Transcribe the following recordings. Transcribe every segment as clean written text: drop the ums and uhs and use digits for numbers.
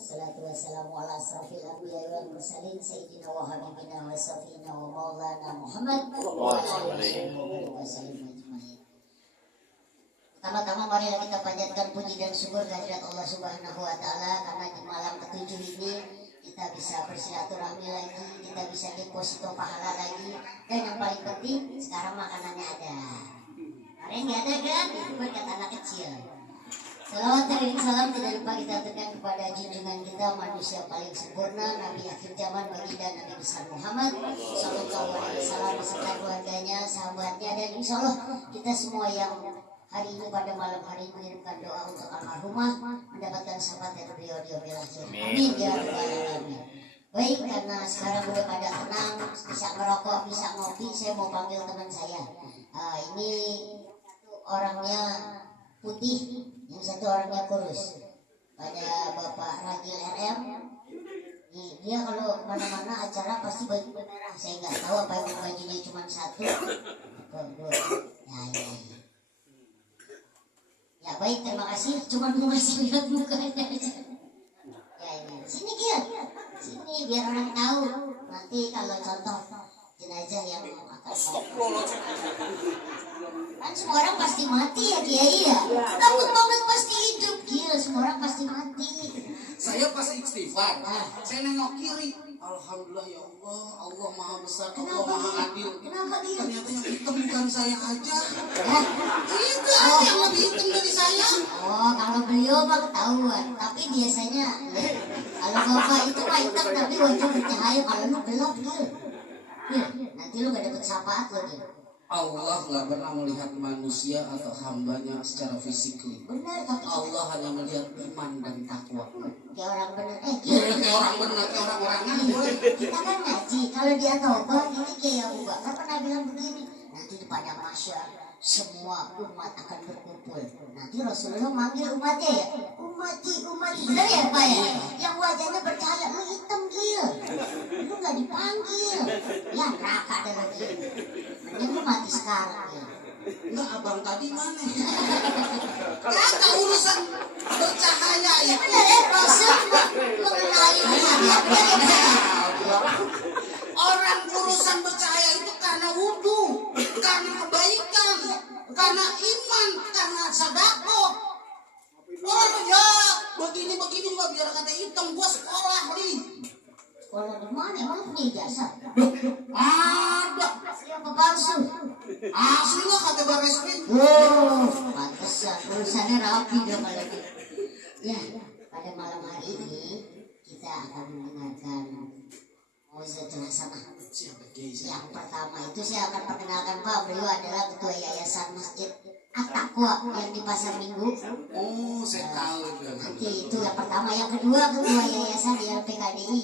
Wassalatu wassalamu ala asrafil anbiya'i wal mursalin sayyidina wa habibina wa safina wa maulana Muhammad wa alihi wasallam ajmain. Pertama-tama mari kita panjatkan puji dan syukur kehadirat Allah Subhanahu wa taala karena di malam ke-7 ini kita bisa bersilaturahmi lagi, kita bisa deposito pahala lagi, dan yang paling penting sekarang makanannya ada. Kemarin nggak ada kan? Itu buat kata anak kecil. Salawat dan salam tidak lupa kita aturkan kepada junjungan kita manusia paling sempurna, Nabi akhir zaman baginda Nabi besar Muhammad Sallallahu Alaihi Wasallam beserta keluarganya, sahabatnya, dan insya Allah kita semua yang hari ini pada malam hari mengirimkan doa untuk almarhumah mendapatkan syafaat dari beliau di yaumil akhir. Amin ya rabbal alamin. Baik, karena sekarang udah pada tenang, bisa merokok, bisa ngopi, saya mau panggil teman saya. Ini orangnya putih, yang satu orangnya kurus. Pada Bapak Ragil RM, dia kalau kemana-mana acara pasti baju merah. Saya nggak tahu apa yang bajunya cuma satu. Ya baik, terima kasih. Cuma mau ngasih lihat mukanya aja. Ya ini, sini Gil, sini biar orang tahu. Nanti kalau contoh jenazah yang akan kan semua orang pasti mati ya Kiai ya. Takut banget pasti hidup Gil, semua orang pasti mati. Saya pas istighfar, saya nengok kiri. Alhamdulillah ya Allah, Allah maha besar, Allah maha adil. Kenapa Gil? Ternyata yang hitam bukan saya aja. Itu ada yang lebih hitam dari saya. Oh, kalau beliau mah ketahuan. Tapi biasanya kalau bapak itu mah hitam tapi wajah bercahaya. Kalau lu gelap Gil, nanti lu gak dapet syafaat lo Gil. Allah nggak pernah melihat manusia atau hambanya secara fisik. Benar, tapi Allah hanya melihat iman dan takwa. kayak orang benar. Kayak orang benar, kayak orang-orangan. Kita kan ngaji, kalau dia tobat ini kayak Abu Bakar pernah bilang begini, nanti di padang mahsyar semua umat akan berkumpul. Nanti Rasulullah manggil umatnya ya, umati, benar ya Pak ya? Yang wajahnya bercahaya, lu hitam Gil, lu nggak dipanggil, ya neraka ada lagi. Mending lu mati sekarang ya. Enggak, abang tadi mana? Kata urusan bercahaya ya. Benar ya, Rasul mengenali umatnya. Orang urusan bercahaya itu karena wudhu, karena kebaikan, karena iman, karena sedekah. Oh ya, begini juga biar kata hitam, gua sekolah nih. Sekolah di mana? Emang punya ijazah? Ada. Siapa palsu? Asli lah kata baris krim. Pantesan urusannya rapi dong kalau gitu. Ya, pada malam hari ini kita akan mendengarkan Mau'izatul Hasanah. Yang pertama itu saya akan perkenalkan Pak, beliau adalah ketua yayasan Masjid At-Taqwa yang di Pasar Minggu. Oh, saya tahu itu. Oke, itu yang pertama. Yang kedua ketua yayasan di LPKDI.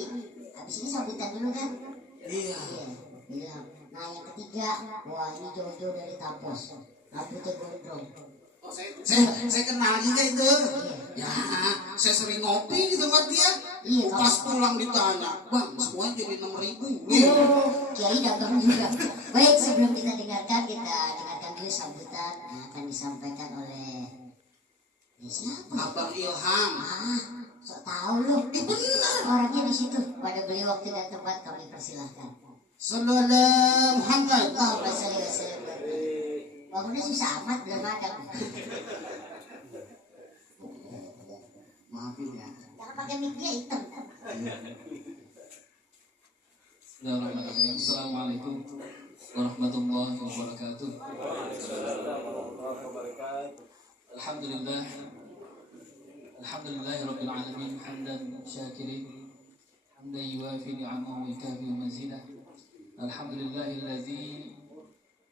Habis ini sambutan dulu kan? Iya. Bilang. Nah yang ketiga, wah ini jauh-jauh dari Tapos, rambutnya gondrong. Oh, saya kenal juga itu. Ya, saya sering ngopi di tempat dia. Iya, Pas pulang ditanya, bang, semuanya jadi 6.000. Kiai dagang juga. Baik, sebelum kita dengarkan dulu sambutan yang akan disampaikan oleh siapa? Abang Ilham. Sok tahu loh. Benar. Orangnya di situ. Pada beliau waktu dan tempat kami persilahkan. Sallallahu Muhammad. Allahumma shalli wa sallim. Bangunnya susah amat belum ada. Maafin ya. Jangan pakai mic-nya hitam. Bismillahirrahmanirrahim. Assalamualaikum warahmatullahi wabarakatuh. Alhamdulillah. Alhamdulillahirabbil alamin hamdan syakirin hamdan yuwafi ni'amahu wa yukafi mazidah. Alhamdulillahilladzi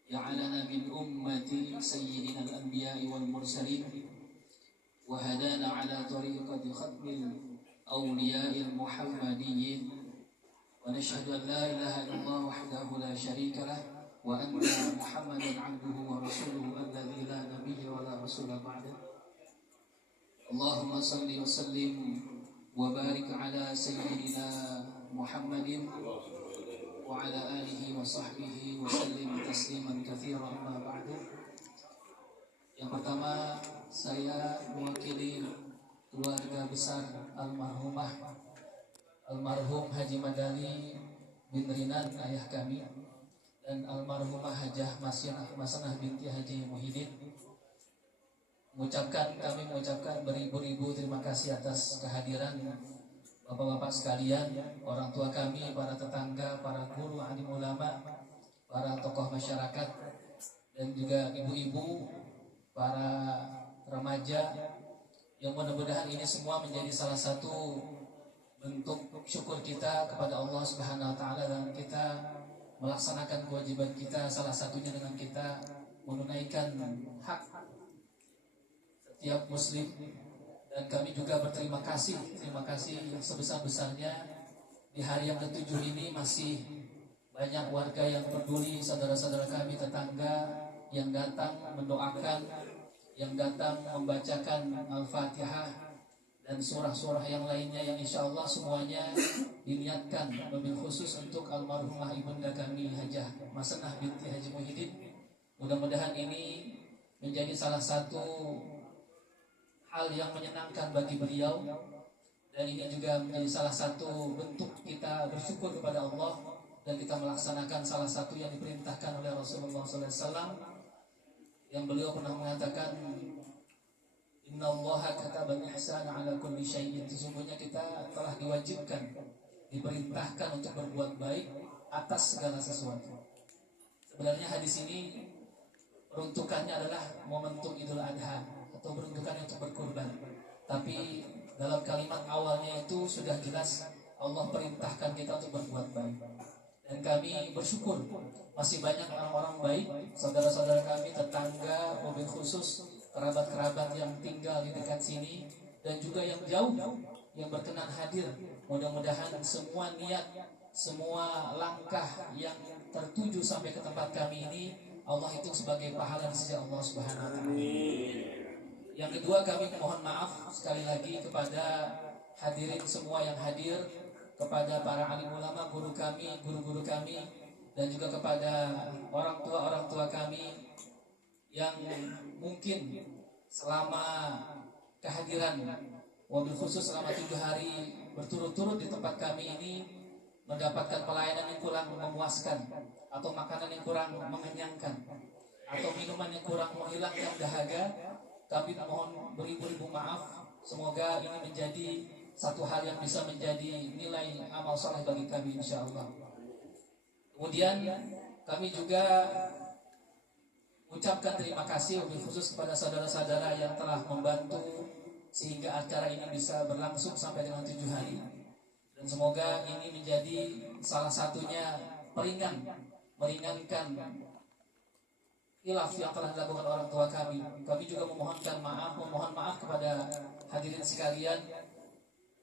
ja'alana min ummati sayyidina al-anbiya'i wal mursalin wa hadana ala tariqati khatmil awliya'il muhammadiyyin wa nashhadu an la ilaha illallah wahdahu la syarika lah wa anna muhammadan 'abduhu wa rasuluhu alladzi la nabiyya wa la rasula ba'dahu. Allahumma salli wa sallim wa barik ala sayyidina Muhammadin wa ala alihi wa sahbihi wa sallim tasliman katsiran amma ba'du. Yang pertama, saya mewakili keluarga besar almarhum Haji Madani bin Rinan ayah kami, dan almarhumah Hajah Masanah binti Haji Muhyiddin. Kami mengucapkan beribu-ribu terima kasih atas kehadiran bapak-bapak sekalian, orang tua kami, para tetangga, para guru, alim ulama, para tokoh masyarakat, dan juga ibu-ibu, para remaja, yang mudah-mudahan ini semua menjadi salah satu bentuk syukur kita kepada Allah Subhanahu wa taala, dan kita melaksanakan kewajiban kita, salah satunya dengan kita menunaikan hak setiap muslim. Dan kami juga terima kasih yang sebesar-besarnya di hari yang ke-7 ini masih banyak warga yang peduli, saudara-saudara kami, tetangga yang datang mendoakan, yang datang membacakan Al-Fatihah dan surah-surah yang lainnya yang insya Allah semuanya diniatkan mobil khusus untuk almarhumah ibunda kami Hajah Masanah binti Haji Muhyiddin. Mudah-mudahan ini menjadi salah satu hal yang menyenangkan bagi beliau, dan ini juga menjadi salah satu bentuk kita bersyukur kepada Allah, dan kita melaksanakan salah satu yang diperintahkan oleh Rasulullah SAW, yang beliau pernah mengatakan, Inna Allaha kataba al-ihsana ala kulli syai'in. Sesungguhnya kita telah diwajibkan, diperintahkan untuk berbuat baik atas segala sesuatu. Sebenarnya hadis ini peruntukannya adalah momentum Idul Adha atau peruntukannya untuk berkurban. Tapi dalam kalimat awalnya itu sudah jelas Allah perintahkan kita untuk berbuat baik. Dan kami bersyukur masih banyak orang-orang baik, saudara-saudara kami, tetangga, mobil khusus, kerabat-kerabat yang tinggal di dekat sini, dan juga yang jauh yang berkenan hadir. Mudah-mudahan semua niat, semua langkah yang tertuju sampai ke tempat kami ini Allah hitung sebagai pahala di sisi Allah Subhanahu wa taala. Yang kedua, kami mohon maaf sekali lagi kepada hadirin semua yang hadir, kepada para alim ulama, guru kami, guru-guru kami, dan juga kepada orang tua kami yang mungkin selama kehadiran mobil khusus selama 7 hari berturut-turut di tempat kami ini mendapatkan pelayanan yang kurang memuaskan, atau makanan yang kurang mengenyangkan, atau minuman yang kurang menghilangkan dahaga. Kami mohon beribu-ribu maaf. Semoga ini menjadi satu hal yang bisa menjadi nilai amal saleh bagi kami insyaallah. Kemudian kami juga ucapkan terima kasih lebih khusus kepada saudara-saudara yang telah membantu sehingga acara ini bisa berlangsung sampai dengan 7 hari. Dan semoga ini menjadi salah satunya meringankan khilaf yang telah dilakukan orang tua kami. Kami juga memohon maaf kepada hadirin sekalian,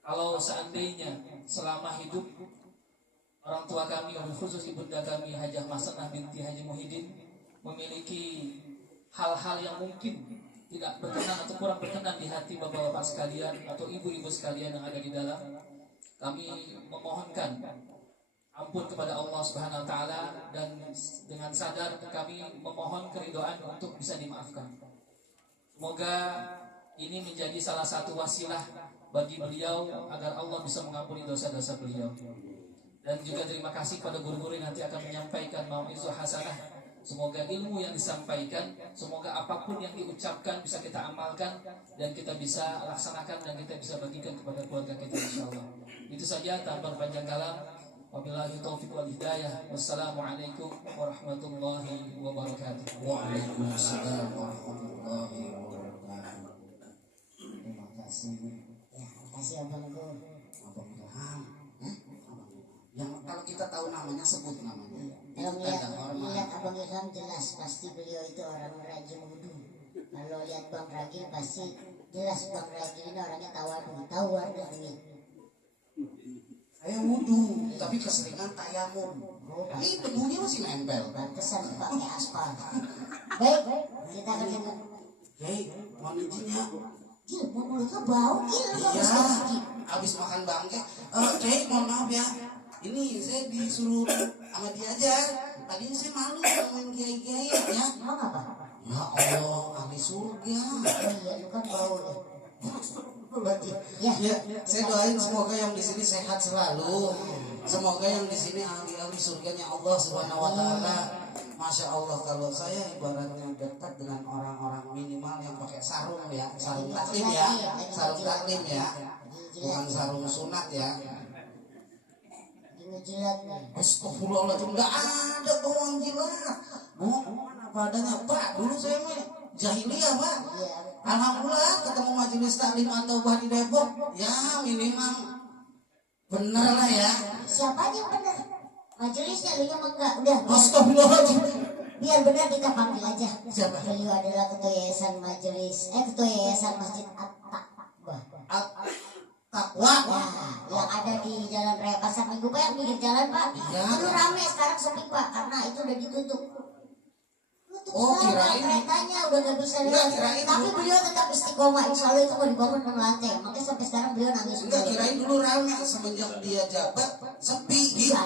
kalau seandainya selama hidup orang tua kami, khusus ibunda kami Hajah Masanah binti Haji Muhyiddin, memiliki hal-hal yang mungkin tidak berkenan atau kurang berkenan di hati bapak-bapak sekalian atau ibu-ibu sekalian yang ada di dalam, kami memohonkan ampun kepada Allah Subhanahu wa taala, dan dengan sadar kami memohon keridhaan untuk bisa dimaafkan. Semoga ini menjadi salah satu wasilah bagi beliau agar Allah bisa mengampuni dosa-dosa beliau. Dan juga terima kasih kepada guru-guru yang nanti akan menyampaikan mau'izah hasanah. Semoga ilmu yang disampaikan, semoga apapun yang diucapkan bisa kita amalkan dan kita bisa laksanakan dan kita bisa bagikan kepada keluarga kita insyaallah. Itu saja tanpa panjang kalam. Wabillahi taufiq wal hidayah. Wassalamualaikum warahmatullahi wabarakatuh. Waalaikumsalam warahmatullahi wabarakatuh. Terima kasih. Ya, terima kasih abangku. Abang Ilham. Yang kalau kita tahu namanya, sebut namanya. Kalau Tanda hormat. lihat Abang Ilham jelas pasti beliau itu orang rajin wudhu. Kalau lihat Bang Ragil pasti jelas Bang Ragil ini orangnya tawar dan duit. Saya wudhu, tapi keseringan tayamum. Ini debunya masih nempel. Pantesan pakai aspal. Baik, kita akan dengar. Hei, mohon izinnya. Gil, mulutnya bau Gil. Iya, habis makan bangke. Hei, mohon maaf ya. Ini saya disuruh sama dia aja. Tadinya saya malu main kiai-kiai ya. Emang apa? Ya Allah, ahli surga. Oh iya, lu kan bau ya. Ya, Ya, saya doain semoga yang di sini sehat selalu. Semoga yang di sini ahli-ahli surganya Allah Subhanahu wa taala. Masya Allah, kalau saya ibaratnya dekat dengan orang-orang minimal yang pakai sarung ya, sarung taklim ya, sarung taklim ya, bukan sarung sunat ya. jilat. Astagfirullahaladzim, nggak ada bawang jilat. Bu, apa adanya Pak, dulu saya mah jahiliyah Pak. Iya. Alhamdulillah ketemu majelis taklim atau di Depok, ya minimal bener lah ya. Siapa yang benar? Majelisnya lu yang enggak. Udah. Astagfirullahaladzim. Biar benar kita panggil aja. Siapa? Beliau adalah ketua yayasan majelis, ketua yayasan Masjid At-Taqwa. Takwa. Ya, yang ada di Jalan Raya Pasar Minggu Pak, yang pinggir jalan Pak. Iya. Dulu rame, sekarang sepi Pak, karena itu udah ditutup. Oh, sekarang kirain. keretanya udah gak bisa Enggak, lewat. kirain. Tapi beliau tetap istiqomah, insya Allah itu mau dibangun 6 lantai. Makanya sampai sekarang beliau nangis. Enggak, kirain dulu rame, semenjak dia jabat sepi gitu. Iya.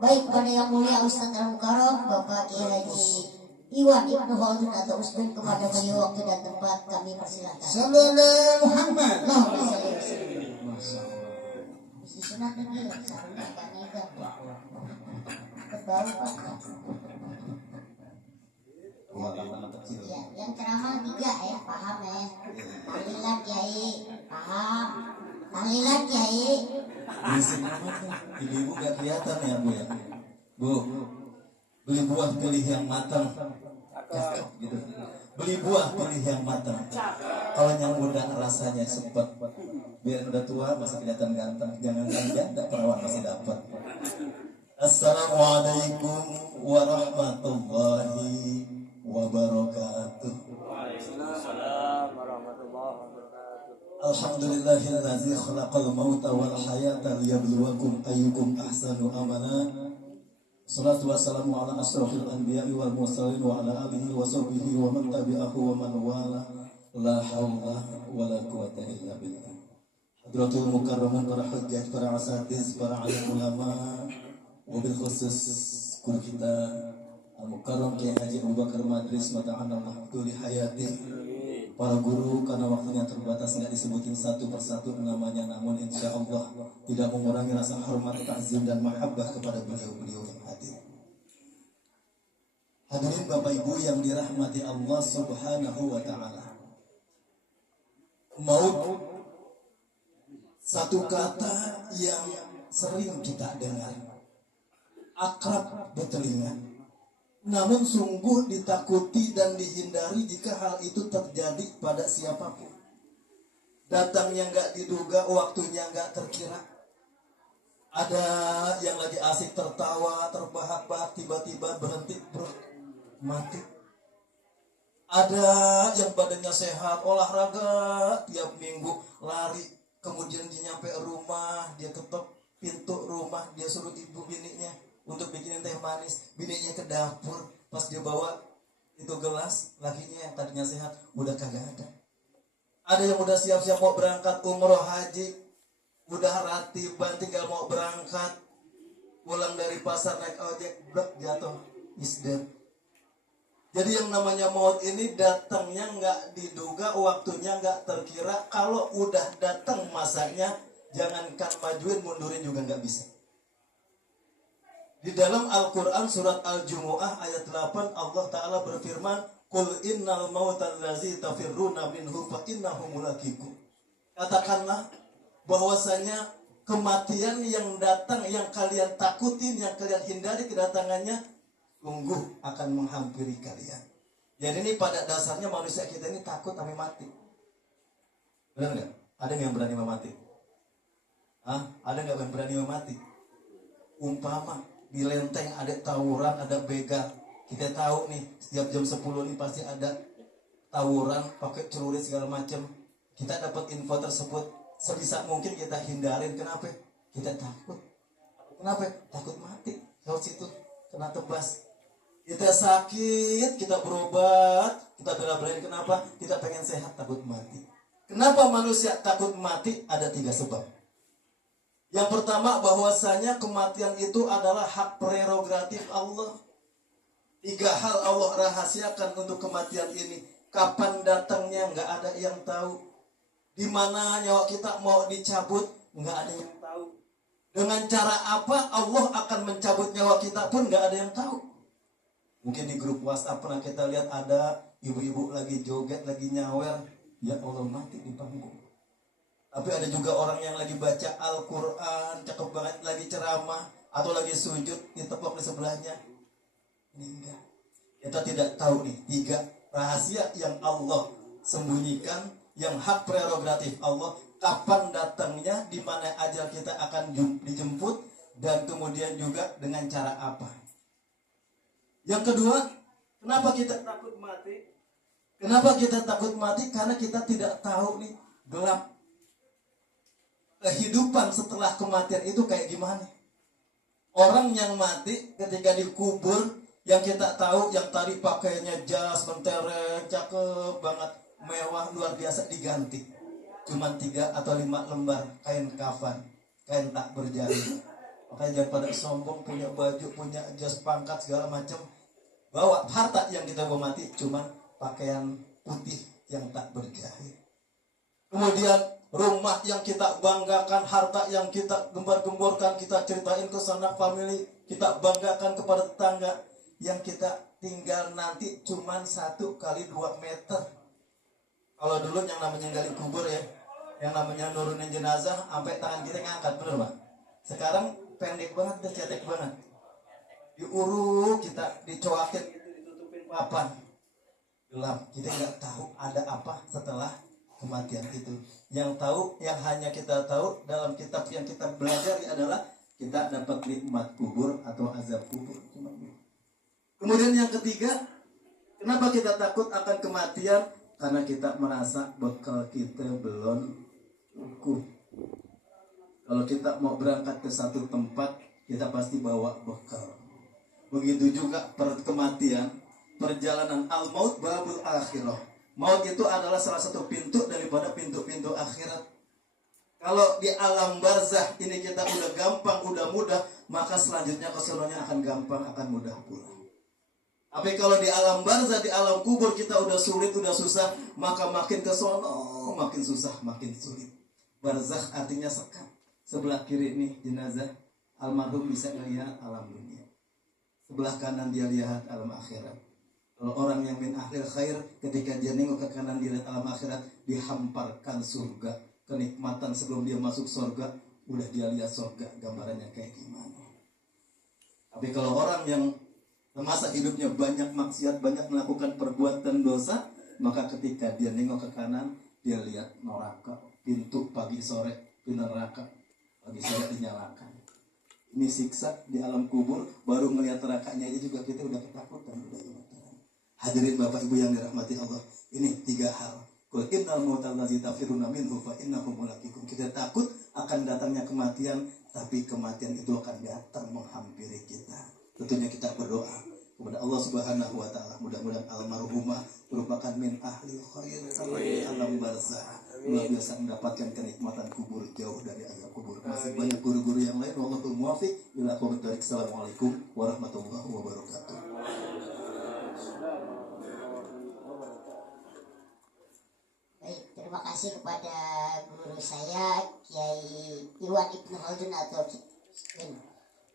Baik kepada yang mulia Ustaz Al-Mukarram, Bapak Kiai Haji Iwan Ibnu Khaldun atau Usbin, kepada beliau waktu dan tempat kami persilakan. Sallallahu Muhammad. Allahumma sholli wa sallim. Masya Allah. Mesti sunat lagi, sarungnya agak negat. Terbau Pak. Ya, yang ceramah 3 ya, paham ya. Tahlilan Kiai, paham. Tahlilan Kiai. Berisik amat nih. Ibu-ibu gak kelihatan ya Bu ya. Bu, beli buah pilih yang matang. Cakep gitu. Beli buah pilih yang matang. Kalau yang muda rasanya sepet. Biar udah tua masih kelihatan ganteng. Jangan gak perawan masih dapat. Assalamualaikum warahmatullahi wabarakatuh. Alhamdulillahillazi khalaqal mauta wal hayata liyabluwakum ayyukum ahsanu amala. Salatu wassalamu ala asrafil anbiya'i wal mursalin wa ala alihi wa sahbihi wa man tabi'ahu wa man wala. La haula wa la quwata illa billah. Hadratul mukarramun, para hujjah, para asatiz, para alim ulama, wabil khusus guru kita Al-Mukarram Kiai Haji Abu Bakar Madris mata'ana mahkuli hayati. Para guru, karena waktunya terbatas nggak disebutin satu persatu namanya, namun insya Allah tidak mengurangi rasa hormat, takzim dan mahabbah kepada beliau-beliau yang hadir. Hadirin Bapak Ibu yang dirahmati Allah Subhanahu wa Ta'ala. Maut, satu kata yang sering kita dengar, akrab di telinga, namun sungguh ditakuti dan dihindari jika hal itu terjadi pada siapapun. Datangnya nggak diduga, waktunya nggak terkira. Ada yang lagi asik tertawa, terbahak-bahak, tiba-tiba berhenti, mati. Ada yang badannya sehat, olahraga tiap minggu, lari, kemudian dia nyampe rumah, dia ketok pintu rumah, dia suruh ibu bininya untuk bikinin teh manis, bininya ke dapur, pas dia bawa itu gelas, lakinya yang tadinya sehat udah kagak ada. Ada yang udah siap-siap mau berangkat umroh haji, udah ratiban tinggal mau berangkat, pulang dari pasar naik ojek, blek jatuh, is dead. Jadi yang namanya maut ini datangnya nggak diduga, waktunya nggak terkira. Kalau udah datang masanya, jangankan majuin, mundurin juga nggak bisa. Di dalam Al-Quran surat Al-Jumu'ah ayat 8 Allah Ta'ala berfirman, Qul innal mautal lazi tafirruna minhu fa innahu mulaqikum. Katakanlah bahwasanya kematian yang datang, yang kalian takutin, yang kalian hindari kedatangannya, sungguh akan menghampiri kalian. Jadi ini pada dasarnya manusia kita ini takut sampai mati. Benar nggak? Ada yang berani mati? Hah? Ada nggak yang berani mati? Umpama di Lenteng ada tawuran, ada begal. Kita tahu nih, setiap jam 10 nih pasti ada tawuran, pakai celurit segala macam. Kita dapat info tersebut, sebisa mungkin kita hindarin. Kenapa? Kita takut. Kenapa? Takut mati. Lewat situ kena tebas. Kita sakit, kita berobat, kita bela-belain. Kenapa? Kita pengen sehat, takut mati. Kenapa manusia takut mati? Ada 3 sebab. Yang pertama, bahwasanya kematian itu adalah hak prerogatif Allah. 3 hal Allah rahasiakan untuk kematian ini. Kapan datangnya nggak ada yang tahu. Di mana nyawa kita mau dicabut, nggak ada yang tahu. Dengan cara apa Allah akan mencabut nyawa kita pun nggak ada yang tahu. Mungkin di grup WhatsApp pernah kita lihat ada ibu-ibu lagi joget, lagi nyawer, ya Allah mati di panggung. Tapi ada juga orang yang lagi baca Al-Quran, cakep banget, lagi ceramah, atau lagi sujud, ditepok di sebelahnya. Meninggal. Kita tidak tahu nih, 3 rahasia yang Allah sembunyikan, yang hak prerogatif Allah, kapan datangnya, di mana ajal kita akan dijemput, dan kemudian juga dengan cara apa. Yang kedua, kenapa kita takut mati? Kenapa kita takut mati? Karena kita tidak tahu nih, gelap. Kehidupan setelah kematian itu kayak gimana? Orang yang mati ketika dikubur, yang kita tahu yang tadi pakainya jas, mentereng, cakep banget, mewah, luar biasa, diganti. Cuma 3 atau 5 lembar kain kafan, kain tak berjari. Makanya jangan pada sombong punya baju, punya jas, pangkat, segala macam. Bawa harta yang kita bawa mati cuma pakaian putih yang tak berjahit. Kemudian rumah yang kita banggakan, harta yang kita gembar-gemborkan, kita ceritain ke sanak family, kita banggakan kepada tetangga, yang kita tinggal nanti cuma 1 kali 2 meter. Kalau dulu yang namanya gali kubur ya, yang namanya nurunin jenazah sampai tangan kita ngangkat, bener Pak? Sekarang pendek banget, udah cetek banget. Diuruk, kita dicoakin gitu, ditutupin papan. Gelap, kita nggak tahu ada apa setelah kematian itu. Yang tahu, yang hanya kita tahu dalam kitab yang kita belajar adalah kita dapat nikmat kubur atau azab kubur. Kemudian yang ketiga, kenapa kita takut akan kematian? Karena kita merasa bekal kita belum cukup. Kalau kita mau berangkat ke satu tempat, kita pasti bawa bekal. Begitu juga kematian, perjalanan al-maut babul akhirah. Maut itu adalah salah satu pintu daripada pintu-pintu akhirat. Kalau di alam barzah ini kita udah gampang, udah mudah, maka selanjutnya keseluruhannya akan gampang, akan mudah pula. Tapi kalau di alam barzah, di alam kubur kita udah sulit, udah susah, maka makin kesono, makin susah, makin sulit. Barzah artinya sekat. Sebelah kiri nih jenazah, almarhum bisa melihat alam dunia. Sebelah kanan dia lihat alam akhirat. Kalau orang yang min ahlil khair, ketika dia nengok ke kanan dia lihat alam akhirat, dihamparkan surga. Kenikmatan sebelum dia masuk surga, udah dia lihat surga, gambarannya kayak gimana. Tapi kalau orang yang masa hidupnya banyak maksiat, banyak melakukan perbuatan dosa, maka ketika dia nengok ke kanan, dia lihat neraka, pintu pagi sore, pintu neraka pagi sore dinyalakan. Ini siksa di alam kubur, baru melihat nerakanya aja juga kita udah ketakutan, udah gemetaran. Hadirin Bapak Ibu yang dirahmati Allah, ini 3 hal. Qul innal mautal ladzi tafiruna minhu fa innahu mulaqikum. Kita takut akan datangnya kematian, tapi kematian itu akan datang menghampiri kita. Tentunya kita berdoa kepada Allah Subhanahu wa taala, mudah-mudahan almarhumah merupakan min ahli khair di alam barzah. Luar biasa mendapatkan kenikmatan kubur, jauh dari azab kubur. Masih banyak guru-guru yang lain. Wallahul muwaffiq ila aqwamit thoriq. Assalamualaikum warahmatullahi wabarakatuh. Baik, terima kasih kepada guru saya Kiai Iwan Ibnu Khaldun atau Kiai.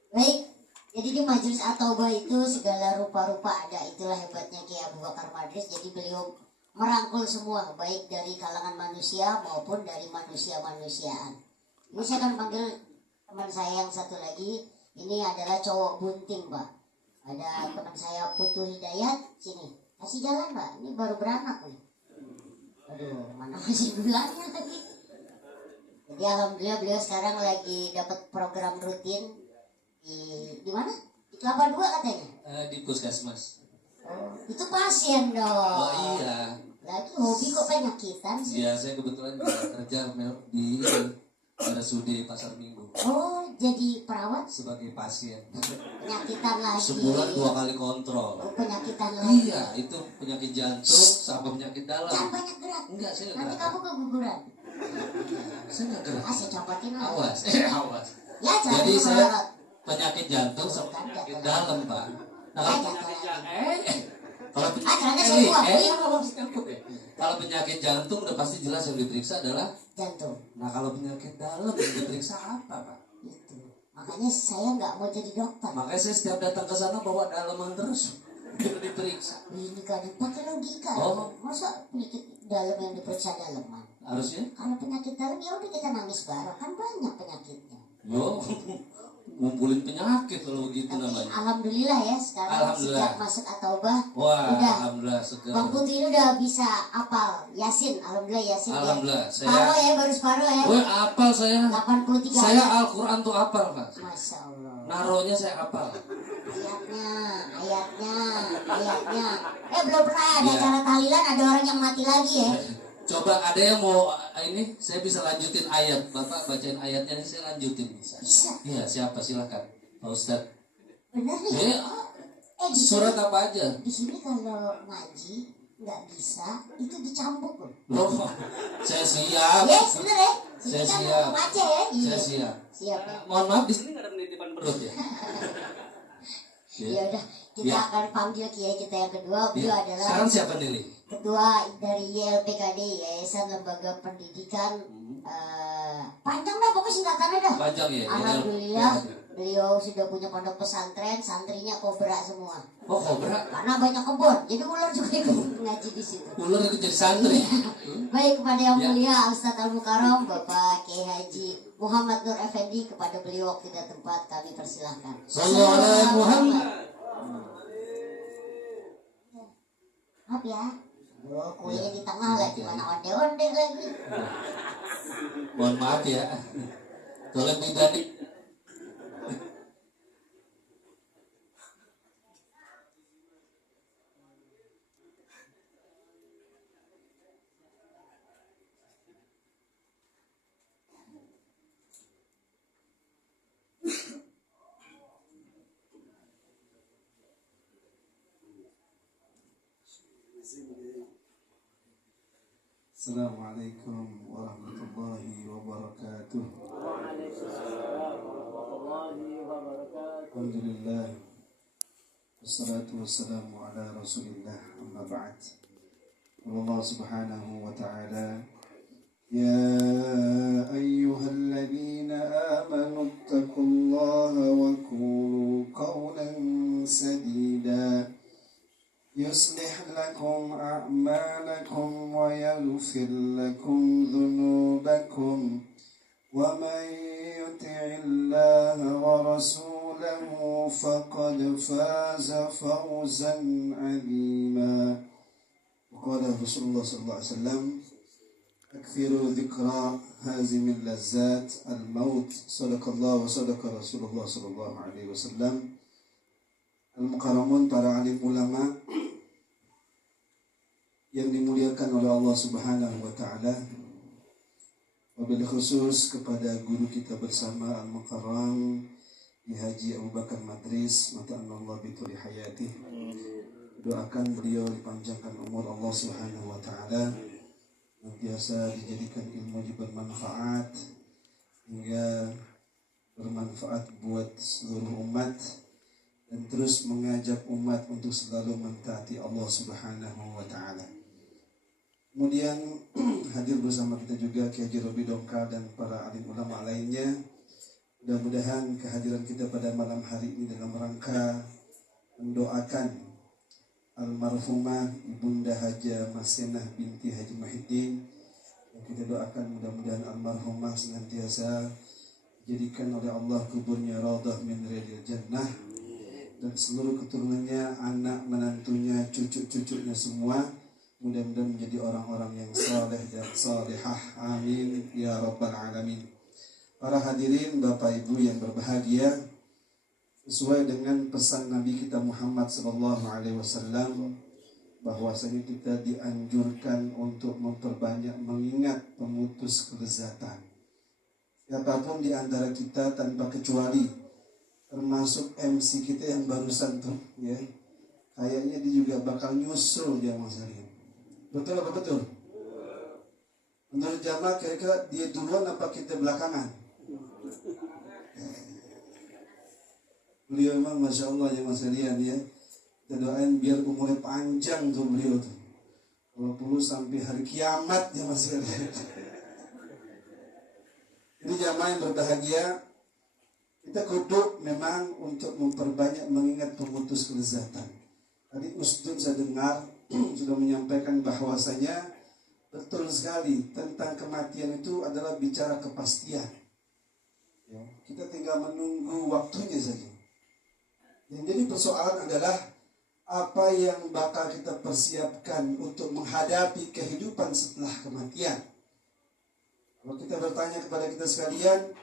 Baik, jadi di Majelis At-Taubah itu segala rupa-rupa ada. Itulah hebatnya Kiai Abu Bakar Madris. Jadi beliau merangkul semua, baik dari kalangan manusia maupun dari manusia-manusiaan. Ini saya akan panggil teman saya yang satu lagi. Ini adalah cowok bunting, Pak. Ada teman saya Putu Hidayat. Sini, kasih jalan, Pak. Ini baru beranak nih. Aduh, mana masih bulannya lagi. Jadi alhamdulillah beliau sekarang lagi dapat program rutin di mana? Di Kelapa Dua katanya. Di puskesmas. Oh, itu pasien dong. Oh iya. Lagi hobi kok penyakitan sih. Ya saya kebetulan kerja di RSUD Pasar Minggu. Oh, jadi perawat sebagai pasien. penyakitan lagi. Sebulan 2 kali kontrol. Oh, penyakitan lagi. Iya, itu penyakit jantung sama penyakit dalam. Jangan banyak gerak. Enggak, saya Nanti enggak. kamu keguguran. Saya enggak gerak. Ah, saya copotin aja. Awas, awas. Ya, jangan Jadi keluar. saya penyakit jantung sama penyakit dalam, Pak. Nah, Ya, kalau jatuh lagi. Kalau karena saya penyakit kalau penyakit jantung udah pasti jelas yang diperiksa adalah jantung. Nah kalau penyakit dalam yang diperiksa apa Pak? Itu. Makanya saya nggak mau jadi dokter. Makanya saya setiap datang ke sana bawa dalaman terus biar diperiksa. Ini kan pakai logika. Oh. Masa penyakit dalam yang diperiksa dalaman? Harusnya? Kalau penyakit dalam ya udah kita nangis bareng, kan banyak penyakitnya. Yo, ngumpulin penyakit kalau begitu Tapi namanya. alhamdulillah ya sekarang Alhamdulillah. sejak masuk At-Taubah Wah, udah alhamdulillah segar. Bang Putri ini udah bisa apal Yasin, alhamdulillah Yasin. Alhamdulillah, ya. saya- Separuh ya, baru separuh ya. Wah, apal saya. 83 Saya ayat. Al-Quran tuh apal Pak. Masya Allah. Naronya saya apal. Ayatnya. Belum pernah ada Iya. acara tahlilan ada orang yang mati lagi ya. Coba ada yang mau ini, saya bisa lanjutin ayat. Bapak bacain ayatnya, saya lanjutin bisa. Bisa. Iya, siapa silakan. Pak Ustadz. Bener nih. Ya, Di surat sini, apa aja? di sini kalau ngaji nggak bisa itu dicambuk loh. Loh, saya siap. Yes, bener ya. Sini Saya kan siap. baca ya. Iya. Saya siap. Siap ya. Mohon maaf di sini nggak ada penitipan perut ya? Ya udah, kita Ya. akan panggil kiai kita yang kedua. Beliau Ya. adalah Sekarang siapa nih? ketua dari YLPKD, Yayasan Lembaga Pendidikan. Panjang dah pokoknya singkatannya dah. Panjang ya? Alhamdulillah Ya. beliau sudah punya pondok pesantren, santrinya kobra semua. Oh, kobra. Karena banyak kebun, jadi ular juga ikut ngaji di situ. Ular itu jadi santri. Baik kepada yang Ya. mulia Ustadz Al Mukarram, Bapak Kiai Haji Muhammad Nur Effendi, kepada beliau waktu dan tempat kami persilahkan. Sallallahu alaihi Muhammad. Maaf ya. Oh, kuenya di tengah lagi, mana onde-onde lagi. Mohon maaf ya. Tolong dibalik. Assalamualaikum warahmatullahi wabarakatuh. Alhamdulillah. Wassalatu wassalamu ala rasulillah. Amma ba'd. Allah subhanahu wa ta'ala. Ya ayyuhalladzina amanu attaqullaha wa qulu qawlan sadida. يصلح لكم أعمالكم ويغفر لكم ذنوبكم ومن يطع الله ورسوله فقد فاز فوزا عظيما وقال رسول الله صلى الله عليه وسلم أكثروا ذكرى هازم اللذات الموت صدق الله وصدق رسول الله صلى الله عليه وسلم. Al-Mukarramun, para alim ulama yang dimuliakan oleh Allah Subhanahu wa taala. Wabil khusus kepada guru kita bersama Al-Mukarram Haji Abu Bakar Madris, mata'anallah bituli hayati. Doakan beliau dipanjangkan umur Allah Subhanahu wa taala, biasa dijadikan ilmu bermanfaat hingga bermanfaat buat seluruh umat, dan terus mengajak umat untuk selalu mentaati Allah Subhanahu wa taala. Kemudian hadir bersama kita juga Kiai Haji Robi Dongkal dan para alim ulama lainnya. Mudah-mudahan kehadiran kita pada malam hari ini dalam rangka mendoakan almarhumah Ibunda Haja Masenah binti Haji Muhyiddin. Yang kita doakan mudah-mudahan almarhumah senantiasa dijadikan oleh Allah kuburnya raudhah min riyadil jannah, dan seluruh keturunannya, anak menantunya, cucu-cucunya semua mudah-mudahan menjadi orang-orang yang saleh dan salihah. Amin ya rabbal alamin. Para hadirin, Bapak Ibu yang berbahagia, sesuai dengan pesan Nabi kita Muhammad sallallahu alaihi wasallam bahwasanya kita dianjurkan untuk memperbanyak mengingat pemutus kelezatan. Siapapun di antara kita tanpa kecuali, termasuk MC kita yang barusan tuh, ya, kayaknya dia juga bakal nyusul jamaah sekalian. Betul apa betul? Menurut jamaah kira-kira dia duluan apa kita belakangan? Beliau memang masya Allah jamaah sekalian ya, Kita doain biar umurnya panjang tuh beliau tuh. Kalau perlu sampai hari kiamat ya Mas sekalian. Ini jamaah yang berbahagia, kita kudu memang untuk memperbanyak mengingat pemutus kelezatan. Tadi Ustaz saya dengar sudah menyampaikan bahwasanya betul sekali tentang kematian itu adalah bicara kepastian. Ya, kita tinggal menunggu waktunya saja. Yang jadi persoalan adalah apa yang bakal kita persiapkan untuk menghadapi kehidupan setelah kematian. Kalau kita bertanya kepada kita sekalian,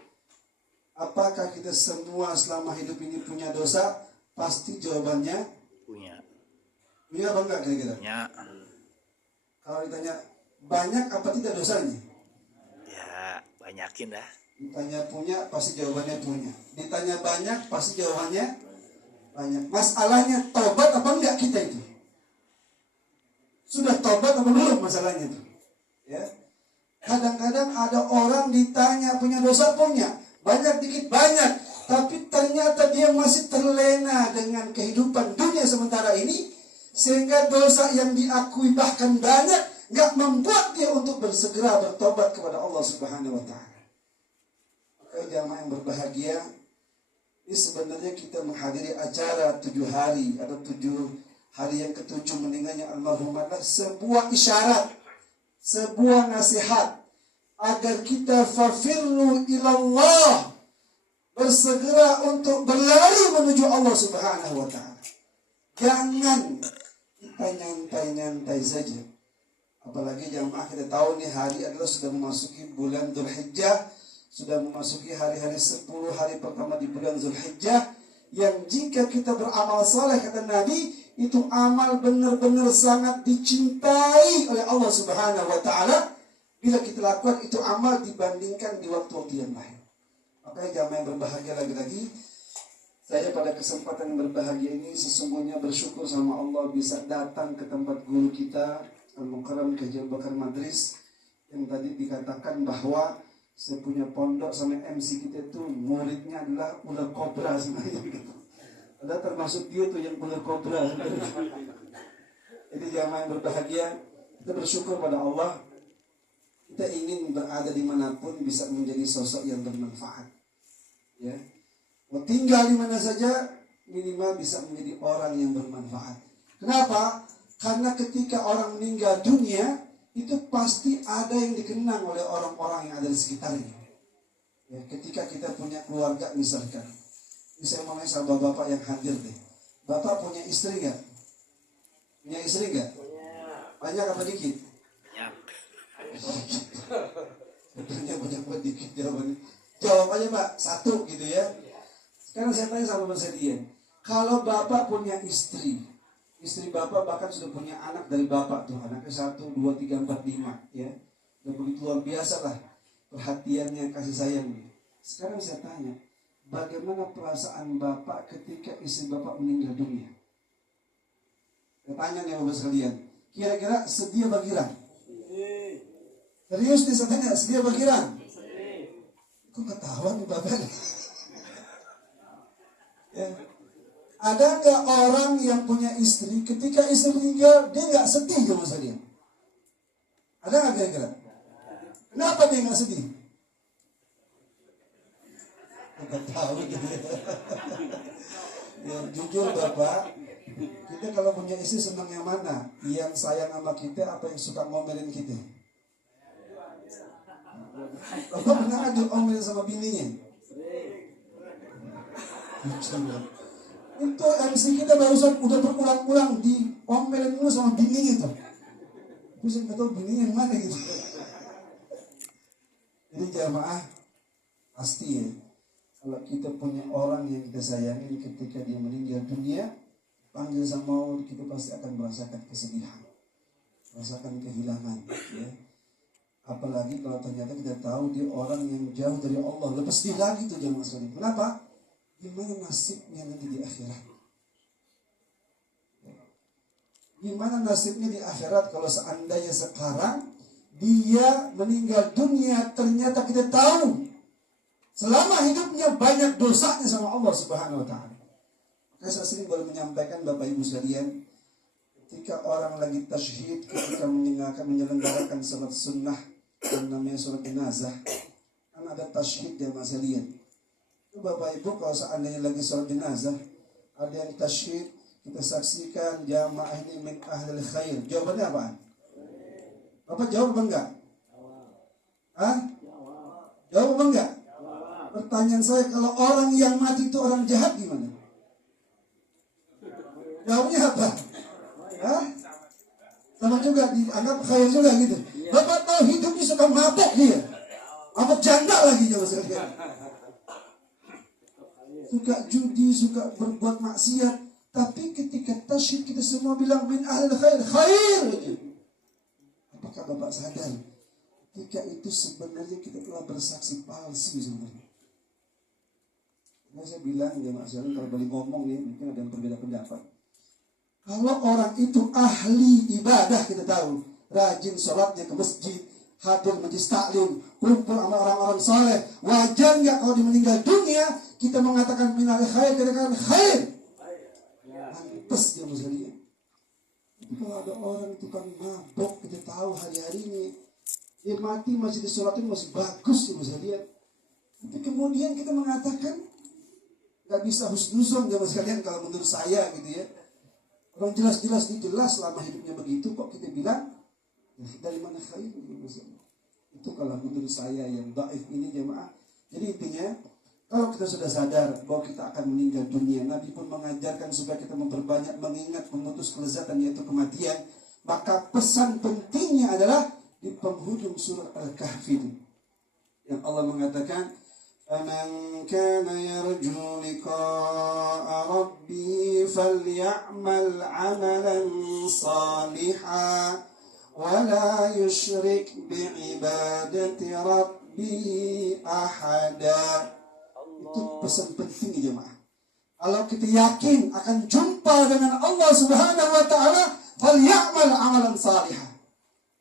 apakah kita semua selama hidup ini punya dosa? Pasti jawabannya Punya. punya apa enggak kira-kira? Punya. Kalau ditanya banyak apa tidak dosanya? Ya, banyakin dah. Ditanya punya, pasti jawabannya punya. Ditanya banyak, pasti jawabannya banyak. Masalahnya tobat apa enggak kita itu? Sudah tobat apa belum masalahnya itu? Ya. Kadang-kadang ada orang ditanya punya dosa punya, banyak dikit banyak, tapi ternyata dia masih terlena dengan kehidupan dunia sementara ini, sehingga dosa yang diakui bahkan banyak nggak membuat dia untuk bersegera bertobat kepada Allah Subhanahu Wa Taala. Maka jamaah yang berbahagia, ini sebenarnya kita menghadiri acara 7 hari atau 7 hari yang ke-7 meninggalnya almarhum adalah sebuah isyarat, sebuah nasihat agar kita fafirru ilallah, bersegera untuk berlari menuju Allah Subhanahu Wa Taala. Jangan kita nyantai-nyantai saja. Apalagi jamaah kita tahu nih hari adalah sudah memasuki bulan Dzulhijjah, sudah memasuki hari-hari 10 hari pertama di bulan Dzulhijjah, yang jika kita beramal saleh kata Nabi, itu amal benar-benar sangat dicintai oleh Allah Subhanahu Wa Taala bila kita lakukan itu amal dibandingkan di waktu-waktu yang lain. Makanya jamaah yang berbahagia lagi-lagi, saya pada kesempatan yang berbahagia ini sesungguhnya bersyukur sama Allah bisa datang ke tempat guru kita Al-Mukarram Haji Abu Bakar Madris, yang tadi dikatakan bahwa saya punya pondok sama MC kita itu muridnya adalah ular kobra sebenarnya gitu. Ada termasuk dia tuh yang ular kobra. Jadi jamaah yang berbahagia, kita bersyukur pada Allah. Kita ingin berada dimanapun bisa menjadi sosok yang bermanfaat. Ya, mau tinggal di mana saja minimal bisa menjadi orang yang bermanfaat. Kenapa? Karena ketika orang meninggal dunia itu pasti ada yang dikenang oleh orang-orang yang ada di sekitarnya. Ya, ketika kita punya keluarga misalkan, ini saya mau nanya sama bapak yang hadir deh. Bapak punya istri nggak? Punya istri nggak? Banyak apa dikit? Banyak. Betulnya banyak apa dikit jawabannya. Jawab aja Pak, 1 gitu ya. Sekarang saya tanya sama Mas Edian, kalau bapak punya istri bapak bahkan sudah punya anak dari bapak tuh, anaknya 1, 2, 3, 4, 5 ya, dan begitu luar biasa lah perhatiannya, kasih sayangnya. Sekarang saya tanya, bagaimana perasaan bapak ketika istri bapak meninggal dunia? Saya tanya nih bapak sekalian, kira-kira sedia bagiran? Serius nih saya tanya, sedia bagiran? Kok ketahuan nih bapak nih? Ya. Ada nggak orang yang punya istri ketika istri meninggal dia nggak sedih ya Mas Adian? Ada nggak kira-kira? Kenapa dia nggak sedih? Nggak tahu gitu. Ya, jujur Bapak, kita kalau punya istri senang yang mana? Yang sayang sama kita apa yang suka ngomelin kita? Bapak pernah nggak diomelin sama bininya? Itu MC kita barusan udah berulang-ulang diomelin mulu sama bininya tuh. Terus saya nggak tahu bininya yang mana gitu. Jadi jamaah pasti ya, kalau kita punya orang yang kita sayangi ketika dia meninggal dunia, panggil sama Allah, kita pasti akan merasakan kesedihan, merasakan kehilangan ya. Apalagi kalau ternyata kita tahu dia orang yang jauh dari Allah, lebih sedih lagi tuh jamaah sekalian. Kenapa? Gimana nasibnya nanti di akhirat? Gimana nasibnya di akhirat kalau seandainya sekarang dia meninggal dunia, ternyata kita tahu selama hidupnya banyak dosanya sama Allah Subhanahu Wa Taala. Maka Saya sering baru menyampaikan Bapak Ibu sekalian, ketika orang lagi tasyhid, ketika menyelenggarakan salat sunnah yang namanya salat jenazah, kan ada tasyhid ya Mas sekalian. Itu Bapak Ibu kalau seandainya lagi salat jenazah, ada yang tasyhid, kita saksikan jamaah ini min ahlil khair. Jawabannya apaan? Bapak jawab apa enggak? Hah? Jawab apa enggak? Pertanyaan saya, kalau orang yang mati itu orang jahat gimana? Jawabnya apa? Hah? Sama juga dianggap khair juga gitu. Bapak tahu hidupnya suka mabok dia. Mabok janda lagi jawab sekalian. Suka judi, suka berbuat maksiat. Tapi ketika tasyhid kita semua bilang min ahlil khair, khair. Apakah Bapak sadar? Ketika itu sebenarnya kita telah bersaksi palsu sebenarnya. Nah, saya bilang ya Mas Jalan, kalau boleh ngomong nih, mungkin ada yang berbeda pendapat. Kalau orang itu ahli ibadah, kita tahu, rajin sholatnya ke masjid, hadir majlis taklim, kumpul sama orang-orang soleh, wajar nggak kalau dia meninggal dunia kita mengatakan minal khair, kita katakan khair? Pantes dia maksudnya. Tapi kalau ada orang itu kan mabok, kita tahu hari-hari ini dia mati masih disolatin masih bagus ya maksudnya. Tapi kemudian kita mengatakan nggak bisa husnuzon ya sekalian kalau menurut saya gitu ya. Orang jelas-jelas ini jelas selama hidupnya begitu kok kita bilang ya, dari mana khair gitu. Itu kalau menurut saya yang dhaif ini jemaah. Jadi intinya kalau kita sudah sadar bahwa kita akan meninggal dunia, Nabi pun mengajarkan supaya kita memperbanyak mengingat memutus kelezatan yaitu kematian. Maka pesan pentingnya adalah di penghujung surah Al-Kahfi yang Allah mengatakan, "Faman kana yarju liqa'a rabbih falyamal 'amalan salihan wa la yusyrik bi'ibadati rabbih ahada." Itu pesan penting jemaah. Kalau kita yakin akan jumpa dengan Allah Subhanahu wa taala, falyamal 'amalan salihan.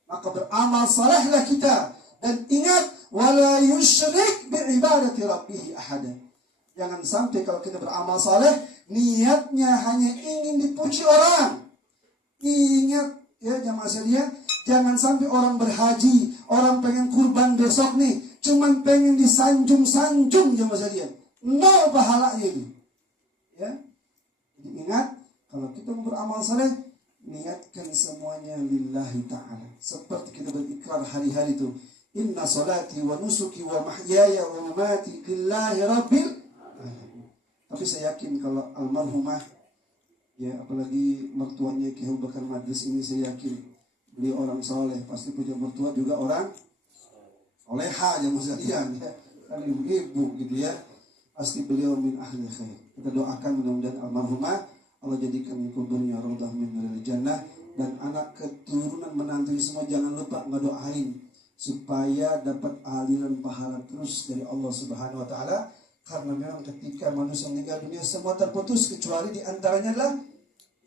Maka beramal salehlah kita dan ingat wala yusyrik bi'ibadati rabbih ahada. Jangan sampai kalau kita beramal saleh niatnya hanya ingin dipuji orang. Ingat ya jamaah sekalian, jangan sampai orang berhaji, orang pengen kurban besok nih, cuman pengen disanjung-sanjung jamaah sekalian. Nol pahalanya itu. Ya. Jadi ingat kalau kita beramal saleh niatkan semuanya lillahi ta'ala. Seperti kita berikrar hari-hari itu, inna salati wa nusuki wa mahyaya wa mamati lillahi rabbil alamin. Tapi saya yakin kalau almarhumah ya apalagi mertuanya Ki Abu Bakar Madris ini, saya yakin beliau orang soleh, pasti punya mertua juga orang soleha ya musalian ya. Kan ibu gitu ya. Pasti beliau min ahli khair. Kita doakan mudah-mudahan almarhumah Allah jadikan kuburnya raudhah min riyadil jannah, dan anak keturunan menantu semua jangan lupa ngedoain supaya dapat aliran pahala terus dari Allah Subhanahu wa taala, karena memang ketika manusia meninggal dunia semua terputus kecuali di antaranya adalah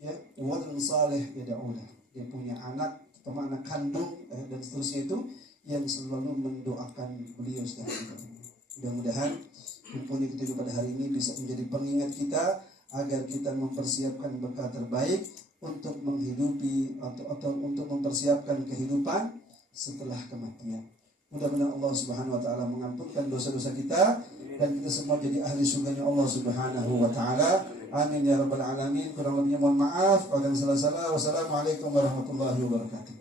ya waladun saleh yad'ulah. Dia punya anak atau anak kandung dan seterusnya itu yang selalu mendoakan beliau setiap hari. Mudah-mudahan mumpuni kita pada hari ini bisa menjadi pengingat kita agar kita mempersiapkan bekal terbaik untuk menghidupi atau untuk mempersiapkan kehidupan setelah kematian. Mudah-mudahan Allah Subhanahu wa taala mengampunkan dosa-dosa kita dan kita semua jadi ahli surganya Allah Subhanahu wa taala. Amin ya rabbal alamin. Kurang lebihnya mohon maaf kalau yang salah-salah. Wassalamualaikum warahmatullahi wabarakatuh.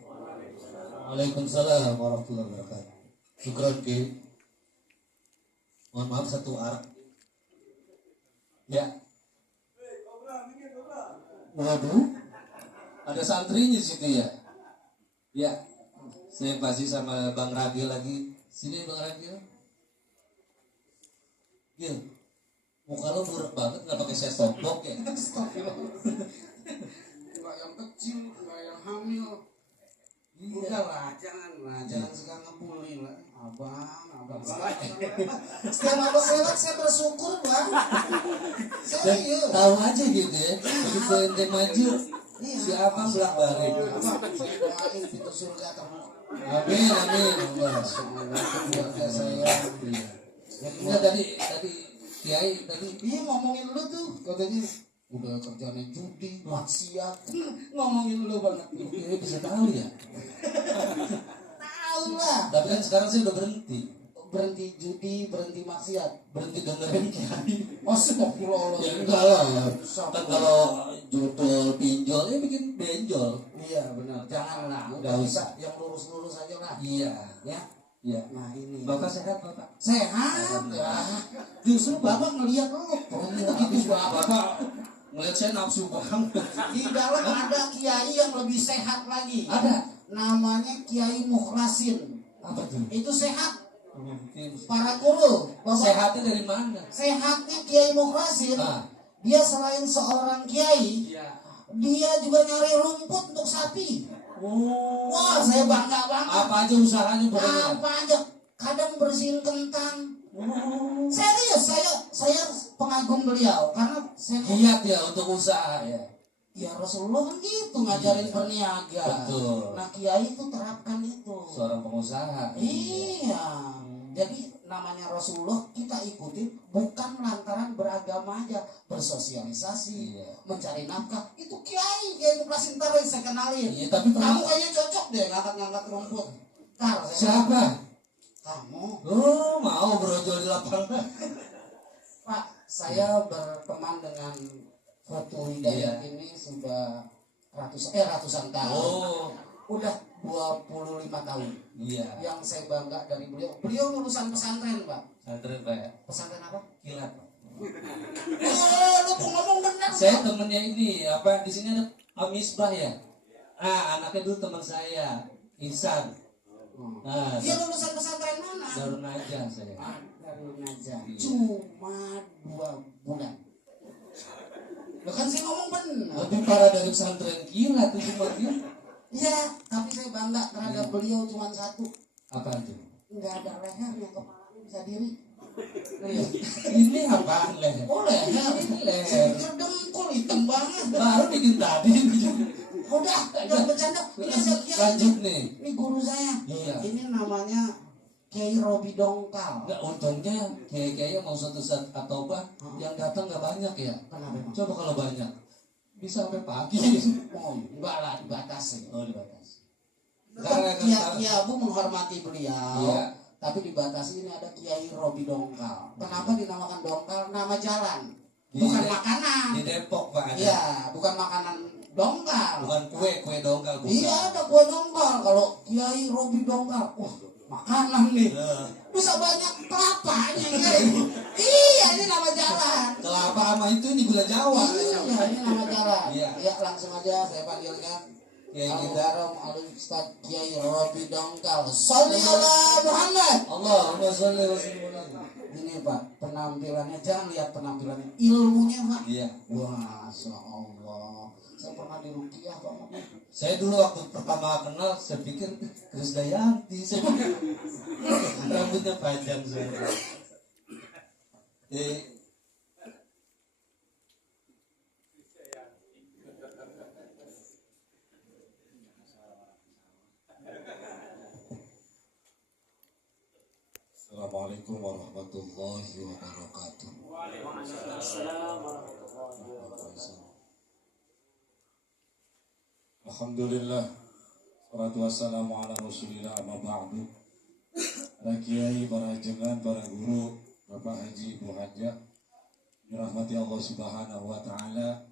Waalaikumsalam warahmatullahi wabarakatuh. Syukran Ki. Mohon maaf satu arah. Ya. Waduh, ada santrinya situ ya. Ya, saya pasti sama Bang Ragil lagi. Sini Bang Ragil. Gil, muka lo buruk banget, nggak pakai set top box ya? Enggak yang kecil, enggak yang hamil. Udah lah, jangan suka ngebully lah. Abang. Setiap abang lewat saya bersyukur bang. Serius. Tahu aja gitu ya. Begitu ente maju, si abang belak balik. Abang, doain pintu surga terbuka. Amin. Allah. Keluarga saya. Enggak tadi Kiai tadi Iya ngomongin lu tuh katanya udah kerjanya judi, maksiat, ngomongin lu banget. Kiai bisa tahu ya. Tahu lah. Tapi kan sekarang saya udah Berhenti judi, berhenti maksiat. berhenti dengerin kiai. Astagfirullah. Ya enggak lah. Kan kalau judul pinjol ya bikin benjol. Iya benar. Janganlah. Nggak Udah usah. bisa yang lurus-lurus aja lah. Iya. Ya. Iya. Nah ini. Bapak sehat Bapak? Sehat ya. Justru bapak ngelihat lu. Itu gitu bapak. Bapak ngeliat saya nafsu banget. Di dalam ada kiai yang lebih sehat lagi. Ada. Namanya Kiai Mukhlasin. Apa tuh? Itu sehat. Para guru. Bapak Sehatnya dari mana? sehatnya Kiai Mukhlasin. Ah. Dia selain seorang kiai, Iya. dia juga nyari rumput untuk sapi. Oh. Wah, saya bangga banget. Apa aja usahanya pokoknya. Apa aja. Kadang bersihin kentang. Serius, saya pengagum beliau karena saya Giat ya untuk usaha ya. ya Rasulullah kan gitu ngajarin berniaga. Betul. Nah, kiai itu terapkan itu. Seorang pengusaha. Iya. Jadi namanya Rasulullah kita ikuti bukan lantaran beragama aja, bersosialisasi, Iya. mencari nafkah. Itu Kiai Mukhlasin ntar saya kenalin. Iya, tapi Kamu kayaknya cocok deh ngangkat-ngangkat rumput. Ntar saya Siapa? kamu. Oh, mau berojol di lapangan. Pak, saya berteman dengan Foto Hidayat Iya. ini sudah ratusan tahun. Oh, Udah 25 tahun. iya. Yang saya bangga dari beliau lulusan pesantren, Pak. Santri Pak ya. Pesantren apa? Kilat. Pak. Lu tuh ngomong benar. Saya temennya ini apa di sini ada Amisbah ya. Anaknya dulu teman saya, Ihsan. Nah, Dia lulusan pesantren mana? Darun Najah saya. Darun Najah. Iya. Cuma 2 bulan. Lo kan saya ngomong benar. Lebih parah dari pesantren Kilat itu cuma dia. Iya, tapi saya bangga terhadap beliau cuma satu. Apa itu? Nggak ada lehernya, kepalanya bisa diri. Iya. Ini apaan leher? Oh leher. Ini leher. Saya pikir dengkul hitam banget. Baru bikin tadi. Udah, jangan bercanda. Ini ada kiai. Lanjut nih. Ini guru saya. Iya. Ini namanya Kiai Robi Dongkal. Nggak, untungnya kiai-kiai mau suatu saat atobah yang datang nggak banyak ya. Kenapa emang? Coba kalau banyak bisa sampai pagi. Oh, enggak lah, dibatasi. Oh dibatasi. Tetap Karena Kiai Abu menghormati beliau. Iya. Tapi dibatasi ini ada Kiai Robi Dongkal. Kenapa dinamakan Dongkal? Nama jalan. Di- Bukan makanan. di Depok Pak ada. Iya, bukan makanan dongkal. Bukan kue dongkal bukan. Iya, ada kue dongkal. Kalau Kiai Robi Dongkal, wah, makanan nih. Bisa banyak kelapanya, Kiai. Iya, ini nama jalan. Kelapa sama itu ini gula Jawa. Iya, ini nama jalan. Iya. Ya, langsung aja saya panggilkan. Kiai Al kita. Mukarram Al Ustaz Kiai Robi Dongkal. Sholli ala Muhammad. Allahumma sholli wa sallim. Ini Pak, penampilannya jangan lihat penampilannya, ilmunya Pak. Iya. Wah, Masya Allah. Saya pernah di Rukiah Pak. Saya dulu waktu pertama kenal saya pikir Krisdayanti. Saya pikir rambutnya panjang saya. Assalamualaikum warahmatullahi wabarakatuh. Alhamdulillah. Salatu wassalamu ala rasulillah amma ba'du. Para kiai, para jengan, para guru, Bapak Haji, Ibu Haja, dirahmati Allah Subhanahu wa taala.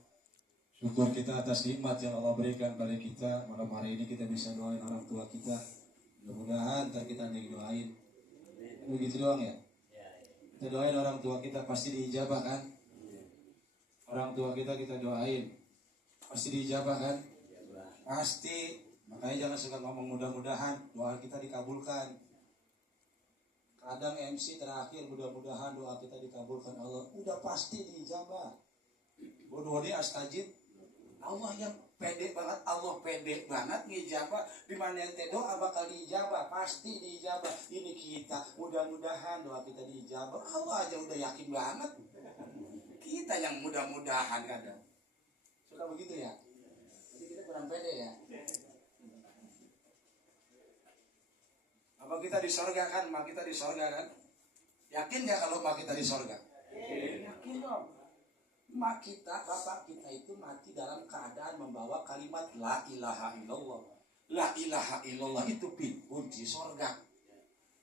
Syukur kita atas nikmat yang Allah berikan pada kita. Malam hari ini kita bisa doain orang tua kita. Mudah-mudahan ntar kita doain. Begitu doang ya? Kita doain orang tua kita pasti diijabah kan? Orang tua kita doain pasti diijabah kan? Pasti. Makanya jangan suka ngomong mudah-mudahan, doa kita dikabulkan. Kadang MC terakhir mudah-mudahan doa kita dikabulkan Allah. Udah pasti diijabah. Bodoh deh astajib. Allah yang pede banget, Allah pede banget ngijabah. Di mana ente doa bakal diijabah, pasti diijabah. Ini kita, mudah-mudahan doa kita diijabah. Allah aja udah yakin banget. Kita yang mudah-mudahan kadang. Suka begitu ya? Jadi kita kurang pede ya. Apa kita di sorga kan? Mak kita di sorga kan? Yakin gak kalau mak kita di sorga? Yakin dong. mak kita, bapak kita itu mati dalam keadaan membawa kalimat la ilaha illallah. La ilaha illallah itu kunci sorga.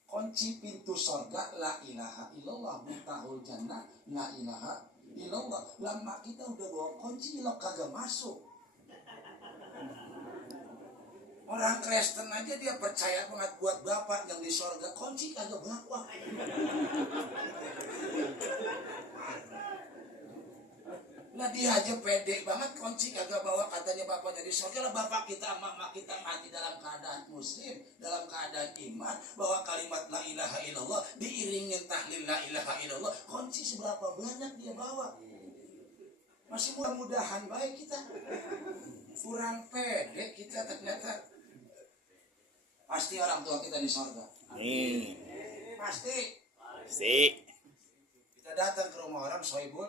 Kunci pintu sorga la ilaha illallah. Mutahul jannah la ilaha illallah. Lama kita udah bawa kunci lo kagak masuk. Orang Kristen aja dia percaya banget buat bapak yang di sorga, kunci kagak bawa. Nah dia aja pede banget kunci kagak bawa, katanya bapaknya di sorga. Lah bapak kita, mama kita mati dalam keadaan muslim, dalam keadaan iman, bahwa kalimat la ilaha illallah diiringin tahlil la ilaha illallah. Kunci seberapa banyak dia bawa? Masih mudah-mudahan baik kita. Kurang pede kita ternyata. Pasti orang tua kita di sorga. Amin. Pasti. Pasti. Kita datang ke rumah orang sohibul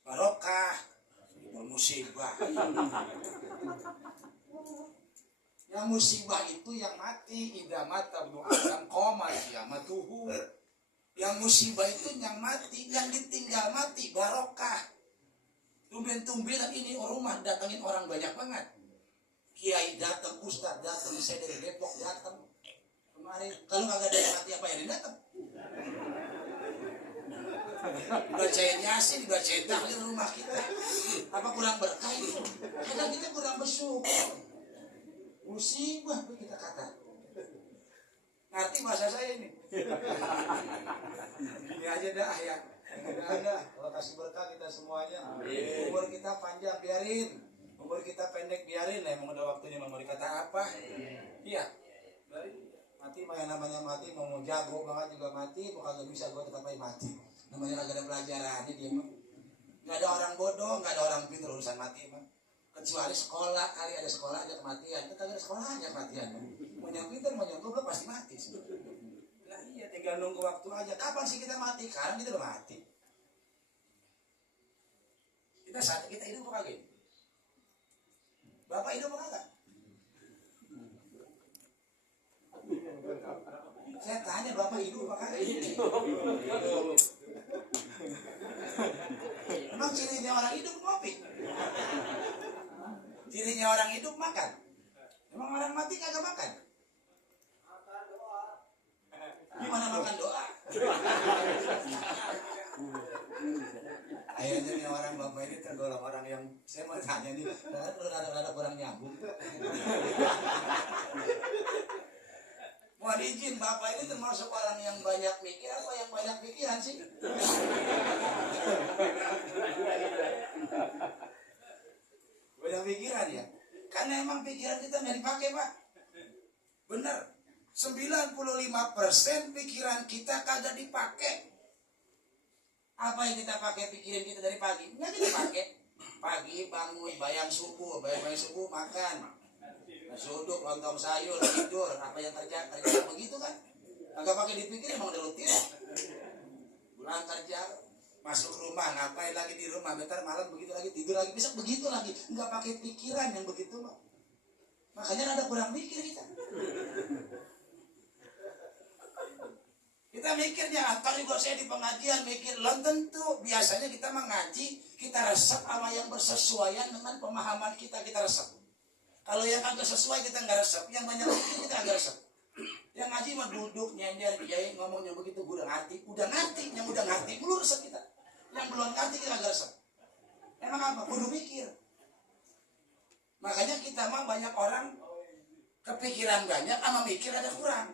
barokah, sohibul musibah. Yang musibah itu yang mati, idza mata ibnu adam qoma qiyamatuhu. Yang musibah itu yang mati, yang ditinggal mati barokah. Tumben-tumbenan ini rumah datangin orang banyak banget. Kiai datang, ustaz datang, saya dari Depok datang kemarin. Kalau nggak ada yang mati apa yang datang? Dibacain Yasin, dibacain tahlil rumah kita. Apa kurang berkah ini? Kadang kita kurang bersyukur. Musibah tuh kita kata. Ngerti bahasa saya ini? Ini aja dah ya. Ada. Allah kasih berkah kita semuanya. Umur kita panjang biarin. Umur kita pendek biarin lah, emang udah waktunya memberi kata apa? Iya. Mati mah yang namanya mati, mau jago banget juga mati, mau kagak bisa gue tetap aja mati. Namanya kagak ada pelajarannya dia mah. Nggak ada orang bodoh, nggak ada orang pintar urusan mati mah. Kecuali sekolah, kali ada sekolah aja kematian. Itu kagak ada sekolah aja kematian. Mau yang pintar, mau yang goblok pasti mati. Nah iya, tinggal nunggu waktu aja. Kapan sih kita mati? Sekarang kita udah mati. Kita saat kita hidup apa kagak? Bapak hidup apa enggak? Saya tanya bapak hidup apa kagak? Emang cirinya orang hidup ngopi? Cirinya orang hidup makan? Emang orang mati kagak makan? Gimana makan doa? Akhirnya nih orang bapak ini tergolong orang yang saya mau tanya nih, rada kurang nyambung. Mohon izin, bapak ini termasuk orang yang banyak mikir apa yang banyak pikiran sih? Banyak pikiran ya? Karena emang pikiran kita nggak dipakai pak. Bener, 95% pikiran kita kagak dipakai. Apa yang kita pakai pikiran kita dari pagi? Nggak kita pakai. Pagi bangun, bayang subuh makan. Nasi uduk, lontong sayur, tidur. Apa yang kerja begitu kan? Agak pakai dipikir emang udah lutir. Pulang kerja, masuk rumah, ngapain lagi di rumah? Bentar malam begitu lagi, tidur lagi, besok begitu lagi. Nggak pakai pikiran yang begitu mah. Makanya ada kurang mikir kita. Kita mikirnya, atau juga saya di pengajian mikir, belum tentu. Biasanya kita mengaji, kita resep apa yang bersesuaian dengan pemahaman kita resep. Kalau yang agak sesuai kita nggak resep, yang banyak mikir kita agak resep. Yang ngaji mah duduk, nyender, kiai ngomongnya begitu, udah ngerti, yang udah ngerti, belum resep kita. Yang belum ngerti kita agak resep. Emang apa? Kudu mikir. Makanya kita mah banyak orang kepikiran banyak, sama mikir ada kurang.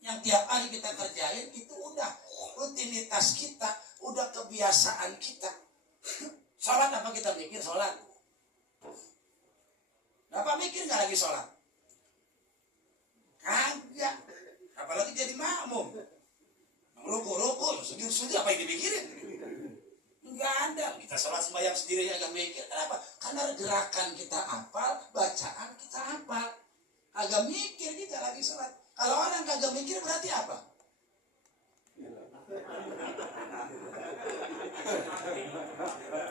Yang tiap hari kita kerjain itu udah rutinitas kita, udah kebiasaan kita. Sholat apa kita mikir sholat? Bapak mikir nggak lagi sholat? Kagak. Apalagi jadi makmum. Ruku, sujud apa yang dipikirin? Nggak ada. Kita sholat sembahyang sendiri agak mikir. Kenapa? Karena gerakan kita hafal, bacaan kita hafal. Agak mikir kita lagi sholat. Kalau orang kagak mikir berarti apa?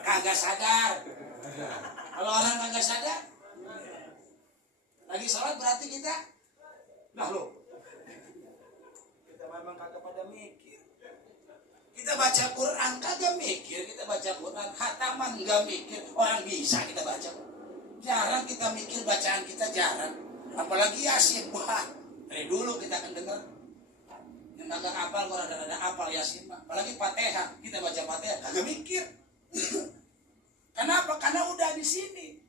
Kagak sadar. Kalau orang kagak sadar, lagi sholat berarti kita, nah lo, kita memang kagak pada mikir. Kita baca Quran kagak mikir. mikir kita baca Quran, khataman nggak mikir, orang bisa kita baca. Jarang kita mikir bacaan kita jarang. Apalagi Yasin, wah dari dulu kita akan dengar. Yang kagak apal kalau ada apal Yasin, apalagi Fatihah, kita baca Fatihah kagak mikir. Kenapa? Karena udah di sini.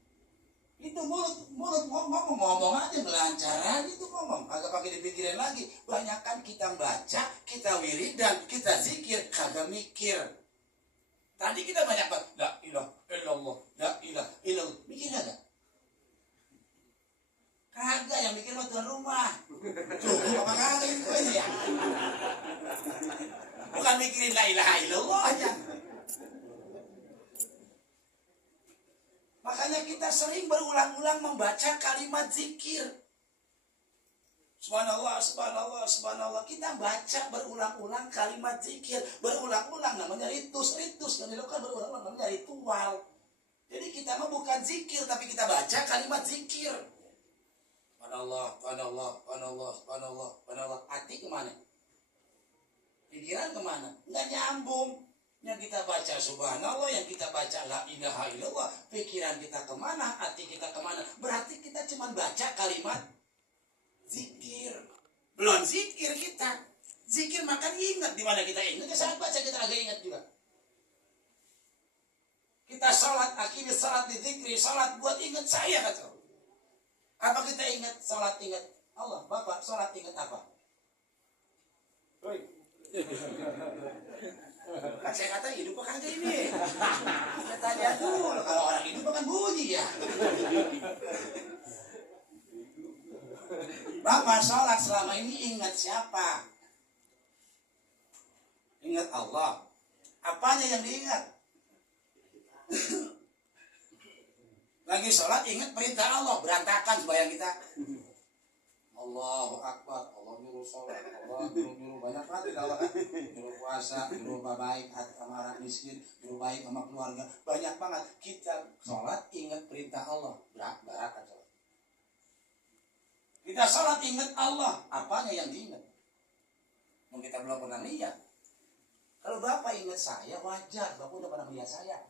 Itu mulut ngomong aja melancar aja itu ngomong, kagak pakai dipikirin lagi. Banyakan kita baca, kita wiridan, kita zikir, kagak mikir. Tadi kita banyak banget, la ilaha illallah, la ilaha illallah. Mikir kagak? Kagak, yang mikir mah tuan rumah. Cukup apa kagak itu aja ya? Bukan mikirin la ilaha illallah aja. Makanya kita sering berulang-ulang membaca kalimat zikir. Subhanallah, subhanallah, subhanallah. Kita baca berulang-ulang kalimat zikir. Berulang-ulang namanya ritus. Ritus yang dilakukan berulang-ulang namanya ritual. Jadi kita mah bukan zikir, tapi kita baca kalimat zikir. Subhanallah, subhanallah, subhanallah, subhanallah, subhanallah. Hati kemana? Pikiran kemana? Nggak nyambung. Yang kita baca subhanallah, yang kita baca la ilaha illallah, pikiran kita kemana, hati kita kemana. Berarti kita cuma baca kalimat zikir. Belum zikir kita. Zikir makan ingat. Di mana kita ingat, saat baca kita agak ingat juga. Kita sholat, akhirnya sholat di zikri, sholat buat ingat saya kata. Apa kita ingat? Sholat ingat Allah. Bapak sholat ingat apa? Kan saya kata hidup apa kagak ini? Saya tanya dulu, kalau orang hidup kan bunyi ya. Bapak sholat selama ini ingat siapa? Ingat Allah. Apanya yang diingat? Lagi sholat ingat perintah Allah, berantakan sembahyang kita. Allahu Akbar, Allah nyuruh sholat, Allah nyuruh banyak banget Allah kan, nyuruh puasa, nyuruh baik sama orang miskin, nyuruh baik sama keluarga, banyak banget. Kita sholat ingat perintah Allah, berakan sholat. Kita sholat ingat Allah, apanya yang diingat? Mungkin kita belum pernah lihat. Kalau Bapak ingat saya wajar, Bapak udah pernah lihat saya.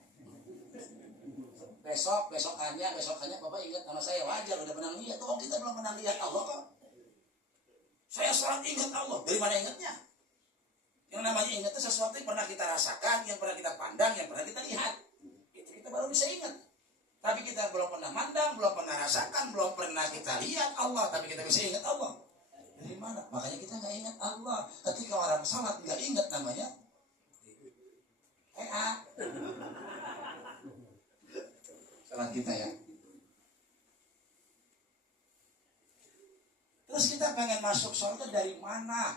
Besokannya Bapak ingat sama saya wajar, udah pernah lihat. Kok kita belum pernah lihat Allah kok? Saya sholat ingat Allah. Dari mana ingatnya? Yang namanya ingat itu sesuatu yang pernah kita rasakan, yang pernah kita pandang, yang pernah kita lihat. Itu kita baru bisa ingat. Tapi kita belum pernah mandang, belum pernah rasakan, belum pernah kita lihat Allah. Tapi kita bisa ingat Allah. Dari mana? Makanya kita nggak ingat Allah. Ketika orang sholat nggak ingat namanya sholat kita ya. Terus kita pengen masuk surga dari mana?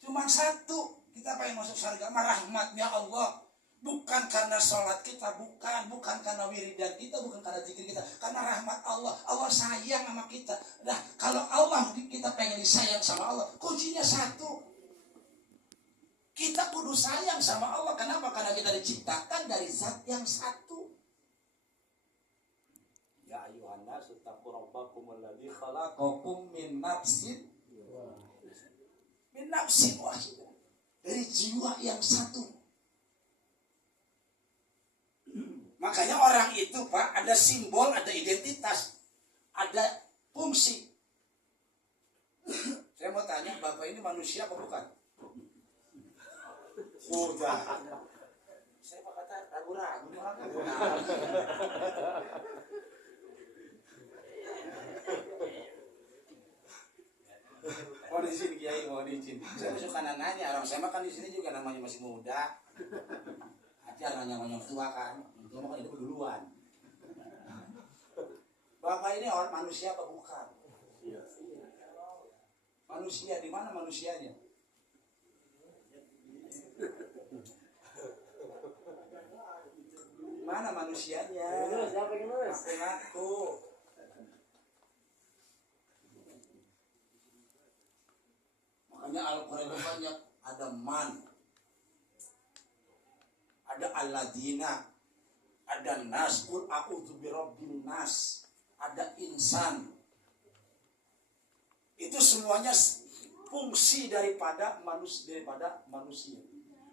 Cuma satu, kita pengen masuk surga rahmatnya Allah. Bukan karena sholat kita, bukan karena wiridan kita, bukan karena zikir kita, karena rahmat Allah. Allah sayang sama kita. Nah, kalau Allah kita pengen disayang sama Allah, kuncinya satu. Kita kudu sayang sama Allah. Kenapa? Karena kita diciptakan dari zat yang satu. Ya ayuhan nasu taqu rabbakum alladzi khalaqakum min nafsin wahidah. Dari jiwa yang satu. Makanya orang itu Pak ada simbol, ada identitas, ada fungsi. Saya mau tanya, Bapak ini manusia apa bukan? Sudah. Saya kata ragu-ragu nih orang. Mau izin Kiai, mau izin. Saya suka nanya, orang saya makan di sini juga namanya masih muda. Ajar nanya tua kan, itu mah kan hidup duluan. Bapak ini orang manusia apa bukan? Manusia, di mana manusianya? Mana manusianya? Aku. Makanya Al-Quran banyak, ada man, ada alladzina, ada nas, qul a'udzu birabbin nas, ada insan. Itu semuanya fungsi daripada manusia.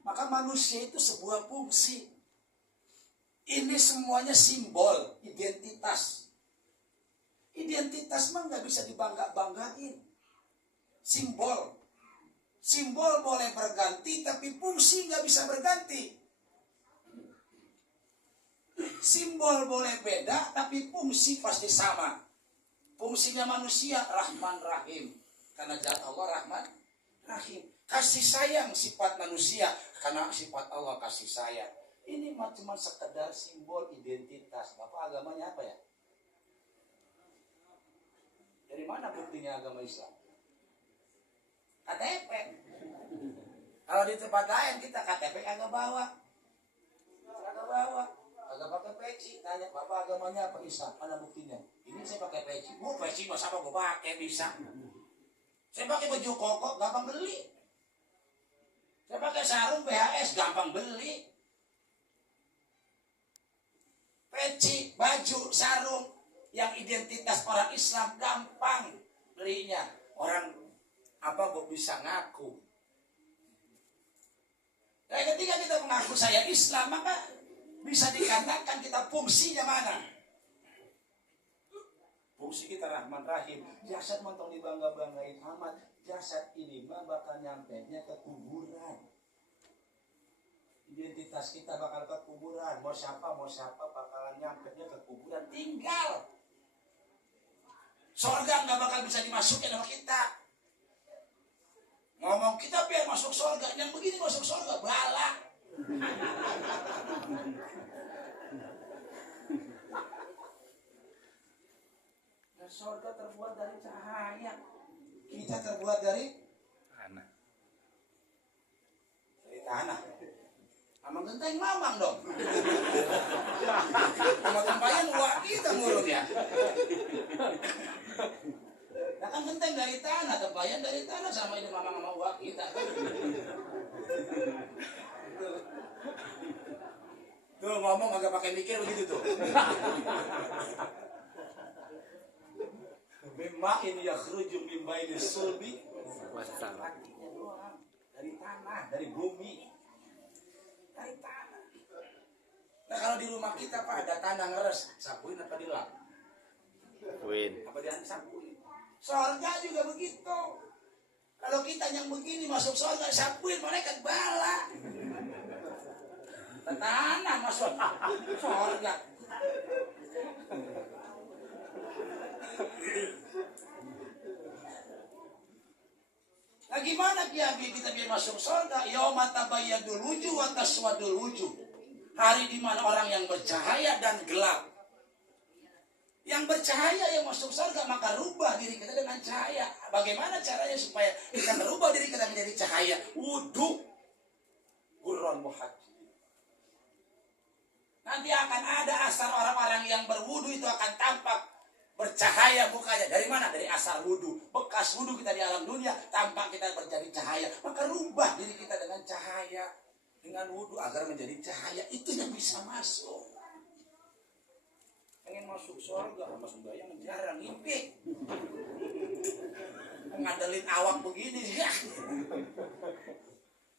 Maka manusia itu sebuah fungsi. Ini semuanya simbol, identitas. Identitas mah nggak bisa dibangga-banggain. Simbol. Simbol boleh berganti, tapi fungsi nggak bisa berganti. Simbol boleh beda, tapi fungsi pasti sama. Fungsinya manusia Rahman Rahim. Karena zat Allah Rahman Rahim. Kasih sayang sifat manusia, karena sifat Allah kasih sayang. Ini cuma sekedar simbol identitas. Bapak agamanya apa ya? Dari mana buktinya agama Islam? KTP. Kalau di tempat lain kita KTP agak bawa. Agak bawa. Agak pakai peci. Tanya, Bapak agamanya apa? Islam. Mana buktinya? Ini saya pakai peci. Peci masa apa gue pakai bisa? Saya pakai baju koko, gampang beli. Saya pakai sarung PHS, gampang beli. Peci, baju, sarung yang identitas orang Islam gampang belinya. Orang apa kok bisa ngaku? Nah, ketika kita mengaku saya Islam, maka bisa dikatakan kita fungsinya mana? Fungsi kita Rahman Rahim. Jasad mentong dibangga-banggain amat. Jasad ini mah bakal nyampenya ke kuburan. Identitas kita bakal ke kuburan. Mau siapa bakalan nyampenya ke kuburan. Tinggal. Surga nggak bakal bisa dimasukin sama kita. Ngomong kita biar masuk surga. Yang begini masuk surga. Bala. Surga terbuat dari cahaya. Kita terbuat dari tanah. Dari tanah. Amang genteng mamang dong. Sama tempayan uak kita murut ya. Nah kan genteng dari tanah, tempayan dari tanah, sama ini mamang sama uak kita. Tuh ngomong agak pakai mikir begitu tuh. Bima'in yakhruju min baini sulbi artinya doang dari tanah, dari bumi, dari tanah. Nah kalau di rumah kita Pak ada tanah ngeres, sapuin apa dilap? Win. Apa dia sapuin? Surga juga begitu. Kalau kita yang begini masuk surga sapuin, malaikat bala. Tanah masuk surga. Nah gimana kita biar masuk surga? Yauma tabayyadul wujuh wa taswadul wujuh. Hari di mana orang yang bercahaya dan gelap. Yang bercahaya yang masuk surga, maka rubah diri kita dengan cahaya. Bagaimana caranya supaya kita merubah diri kita menjadi cahaya? Wudu. Gurran muhajjir. Nanti akan ada asar orang-orang yang berwudu itu akan tampak bercahaya mukanya. Dari mana? Dari asar wudu. Bekas wudu kita di alam dunia, tampak kita menjadi cahaya. Maka rubah diri kita dengan cahaya, dengan wudu agar menjadi cahaya. Itu yang bisa masuk. Pengen masuk surga, sama sembahyang jarang, ngimpi. Ngandelin awak begini ya.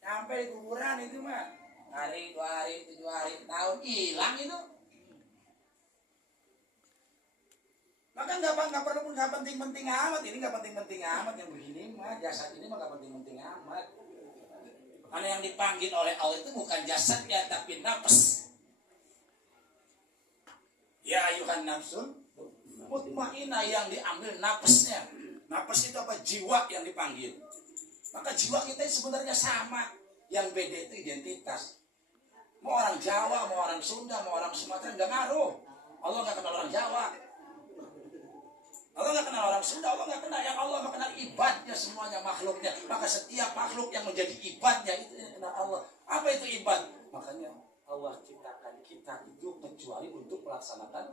Sampai di kuburan itu mah hari, 2 hari, 7 hari, tahun hilang itu. Maka nggak penting-penting amat. Ini nggak penting-penting amat yang begini mah. Jasad ini mah nggak penting-penting amat. Karena yang dipanggil oleh Allah itu bukan jasadnya tapi nafas. Ya ayuhan nafsun mutmainah, yang diambil nafasnya. Nafas itu apa? Jiwa yang dipanggil. Maka jiwa kita sebenarnya sama. Yang beda itu identitas. Mau orang Jawa, mau orang Sunda, mau orang Sumatera nggak ngaruh. Allah nggak kenal orang Jawa. Allah nggak kenal orang Sunda, Allah nggak kenal. Yang Allah mengenal ibadnya semuanya, makhluknya. Maka setiap makhluk yang menjadi ibadnya itu yang kenal Allah. Apa itu ibad? Makanya Allah ciptakan kita itu kecuali untuk melaksanakan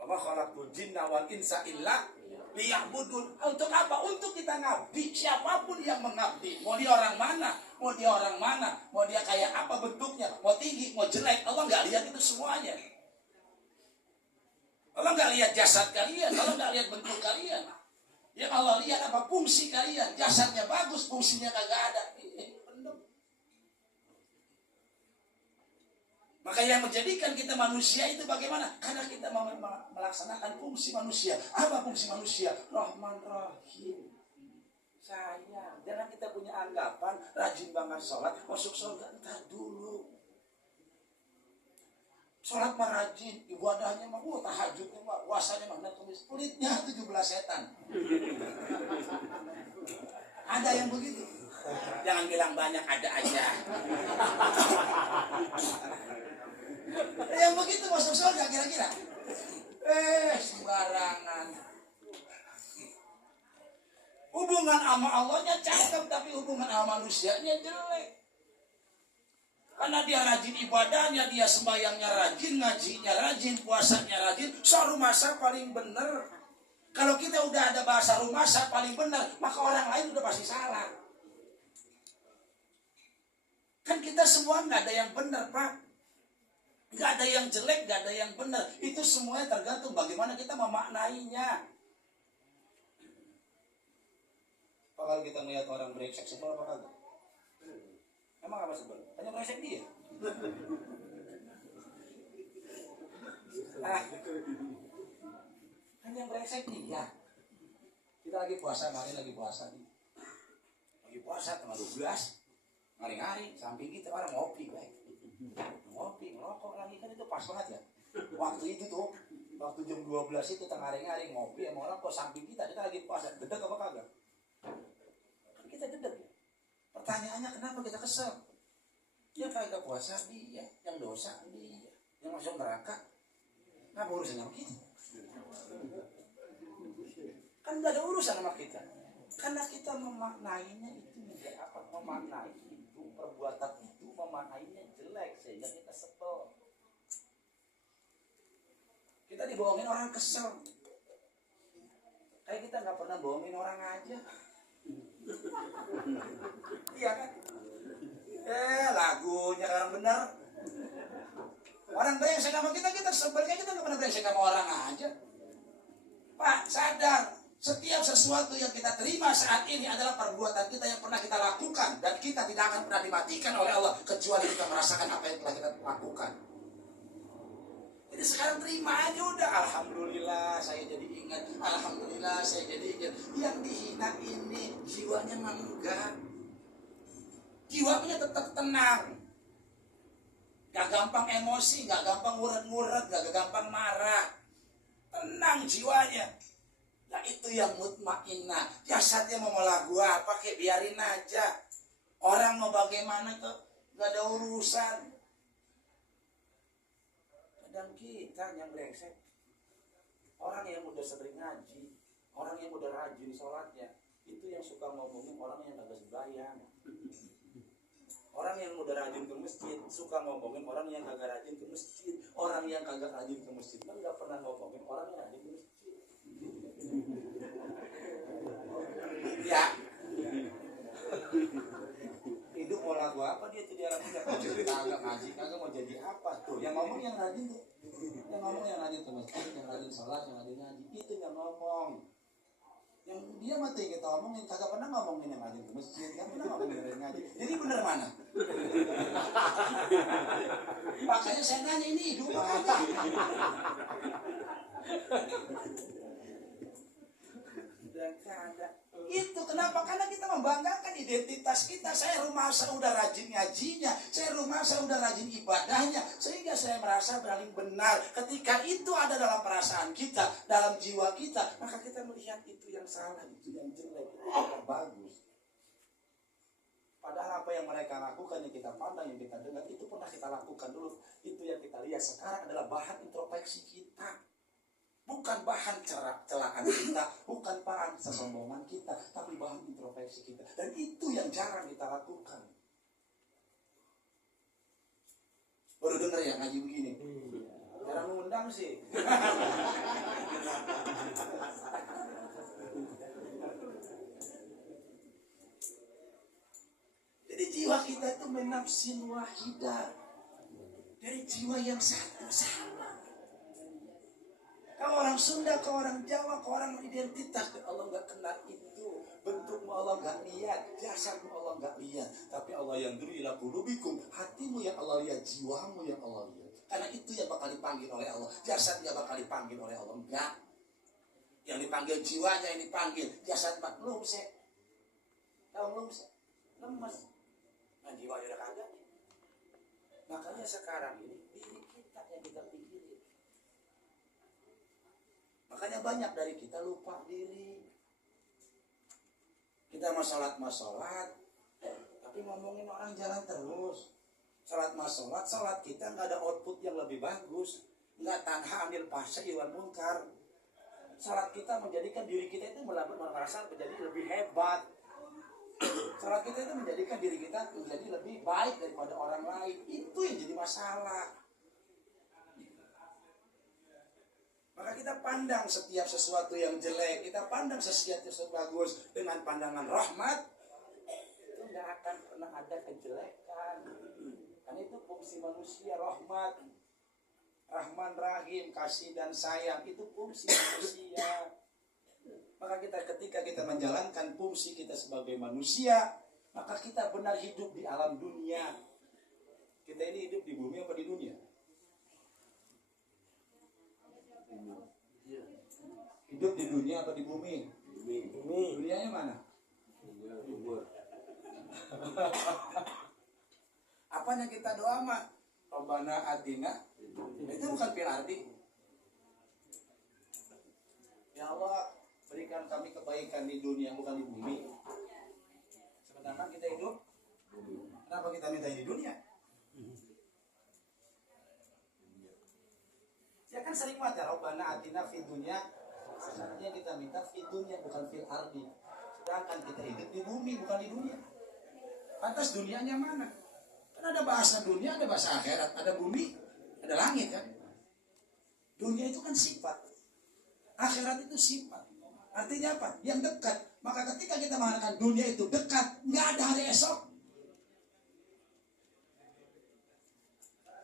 wa ma khalaqtul jinna wal insa illa liya'budun. Untuk apa? Untuk kita ngabdi. Siapapun yang mengabdi, mau dia orang mana, mau dia orang mana, mau dia kayak apa bentuknya, mau tinggi, mau jelek, Allah nggak lihat itu semuanya. Allah nggak lihat jasad kalian, Allah nggak lihat bentuk kalian. Yang Allah lihat apa? Fungsi kalian. Jasadnya bagus, fungsinya kagak ada. Maka yang menjadikan kita manusia itu bagaimana? Karena kita melaksanakan fungsi manusia. Apa fungsi manusia? Rahman Rahim. Sayang. Jangan kita punya anggapan rajin banget sholat, masuk surga. Entar dulu. Sholat mah rajin, ibadahnya mah, tahajudnya mah, puasanya mah, kemis. Pelitnya 17 setan. Ada yang begitu. Jangan bilang banyak, ada aja. Yang begitu masuk surga kira-kira. Sembarangan. Hubungan sama Allahnya cakep, tapi hubungan sama manusianya jelek. Karena dia rajin ibadahnya, dia sembahyangnya rajin, ngajinya rajin, puasanya rajin, sarumasa paling benar. Kalau kita udah ada bahasa rumasa paling benar, maka orang lain udah pasti salah. Kan kita semua nggak ada yang benar, Pak. Nggak ada yang jelek, nggak ada yang benar. Itu semuanya tergantung bagaimana kita memaknainya. Kalau kita melihat orang brengsek sebel apa kagak? Emang apa sebel? Hanya brengsek dia. Kan yang brengsek dia. Kita lagi puasa, kemarin lagi puasa nih. Lagi puasa tanggal 12. Ngari-ngari, samping kita orang ngopi, baik. Ngopi, ngerokok lagi, kan itu pas banget ya. Waktu itu tuh, waktu jam 12 itu tengah ngari-ngari, ngopi sama orang kok samping kita lagi puasa. Dedek apa kagak? Kan kita dedek ya. Pertanyaannya kenapa kita kesel? Yang kagak puasa dia, yang dosa dia, yang masuk neraka. Kenapa urusan sama kita? Kan gak ada urusan sama kita. Karena kita memaknainya itu menjadi apa? Memaknai itu, perbuatan itu, memaknainya jelek sehingga kita sebel. Kita dibohongin orang kesel. Kayak kita nggak pernah bohongin orang aja. Iya kan? Lagunya orang benar. Orang brengsek sama kita sebel, kayak kita nggak pernah brengsek sama orang aja. Pak, sadar. Setiap sesuatu yang kita terima saat ini adalah perbuatan kita yang pernah kita lakukan. Dan kita tidak akan pernah dimatikan oleh Allah kecuali kita merasakan apa yang telah kita lakukan. Jadi sekarang terima aja udah. Alhamdulillah saya jadi ingat. Alhamdulillah saya jadi ingat. Yang dihina ini jiwanya enggak. Jiwanya tetap tenang. Gak gampang emosi, gak gampang nguret-nguret, gak gampang marah. Tenang jiwanya. Nah itu yang mutmainnah. Jasadnya mau lagu apa kayak biarin aja. Orang mau bagaimana kok gak ada urusan. Kadang kita yang brengsek. Orang yang udah sering ngaji, orang yang udah rajin sholatnya, itu yang suka ngomongin orang yang kagak sembahyang. Orang yang udah rajin ke masjid suka ngomongin orang yang kagak rajin ke masjid. Orang yang kagak rajin ke masjid kan gak pernah ngomongin orang yang rajin ke masjid. Ya. Hidup mau lagu apa dia tuh di alam muda? Kagak ngaji, kagak mau jadi apa tuh? Yang ngomong yang rajin tuh. Yang ngomong yang rajin ke masjid, yang rajin sholat, yang rajin ngaji. Itu yang ngomong. Yang dia mati kita omongin, kagak pernah ngomongin yang rajin ke masjid, kagak pernah ngomongin yang rajin ngaji. Jadi bener mana? Makanya saya nanya ini hidup apa? Itu kenapa? Karena kita membanggakan identitas kita. Saya rumasa udah rajin ngajinya, saya rumasa udah rajin ibadahnya, sehingga saya merasa paling benar. Ketika itu ada dalam perasaan kita, dalam jiwa kita, maka kita melihat itu yang salah, itu yang jelek, itu yang bagus. Padahal apa yang mereka lakukan, yang kita pandang, yang kita dengar, itu pernah kita lakukan dulu. Itu yang kita lihat sekarang adalah bahan introspeksi kita. Bukan bahan celaan kita, bukan bahan kesombongan kita, tapi bahan introspeksi kita. Dan itu yang jarang kita lakukan. Baru denger ya ngaji begini. Jarang mengundang sih. Jadi jiwa kita itu menafsin wahidah. Dari jiwa yang satu sama. Kalau orang Sunda, kalau orang Jawa, kalau orang identitas, Allah nggak kenal itu. Bentukmu Allah nggak lihat, jasadmu Allah nggak lihat. Tapi Allah yang dulu ila qulubikum, hatimu yang Allah lihat, jiwamu yang Allah lihat. Karena itu yang bakal dipanggil oleh Allah. Jasadnya bakal dipanggil oleh Allah. Enggak. Yang dipanggil jiwanya, yang dipanggil jasad maklum sih. Tahu belum sih? Lemes. Nah jiwanya udah kagak. Makanya sekarang ini diri kita yang kita pikirin. Makanya banyak dari kita lupa diri. Kita mau sholat, tapi ngomongin orang jalan terus. Sholat kita nggak ada output yang lebih bagus. Nggak tanha anil fahsya'i wal munkar. Sholat kita menjadikan diri kita itu merasa menjadi lebih hebat. Sholat kita itu menjadikan diri kita menjadi lebih baik daripada orang lain. Itu yang jadi masalah. Maka kita pandang setiap sesuatu yang jelek, kita pandang setiap sesuatu bagus dengan pandangan rahmat, itu nggak akan pernah ada kejelekan. Karena itu fungsi manusia, rahmat, Rahman Rahim, kasih dan sayang, itu fungsi manusia. Maka ketika kita menjalankan fungsi kita sebagai manusia, maka kita benar hidup di alam dunia. Kita ini hidup di bumi apa di dunia? Hidup di dunia apa di bumi? Bumi. Dunianya mana? Apanya kita doa mah? Rabbana atina. Itu bukan fil ardi. Ya Allah, berikan kami kebaikan di dunia, bukan di bumi. Sebenarnya kita hidup. Kenapa kita minta di dunia? Ya kan sering banget ya, Rabbana atina fid dunya. Sebenarnya kita minta fid dunya, bukan fil ardi. Sedangkan kita hidup di bumi, bukan di dunia. Atas dunianya mana? Kan ada bahasa dunia, ada bahasa akhirat, ada bumi, ada langit kan. Dunia itu kan sifat. Akhirat itu sifat. Artinya apa? Yang dekat. Maka ketika kita mengatakan dunia itu dekat, nggak ada hari esok.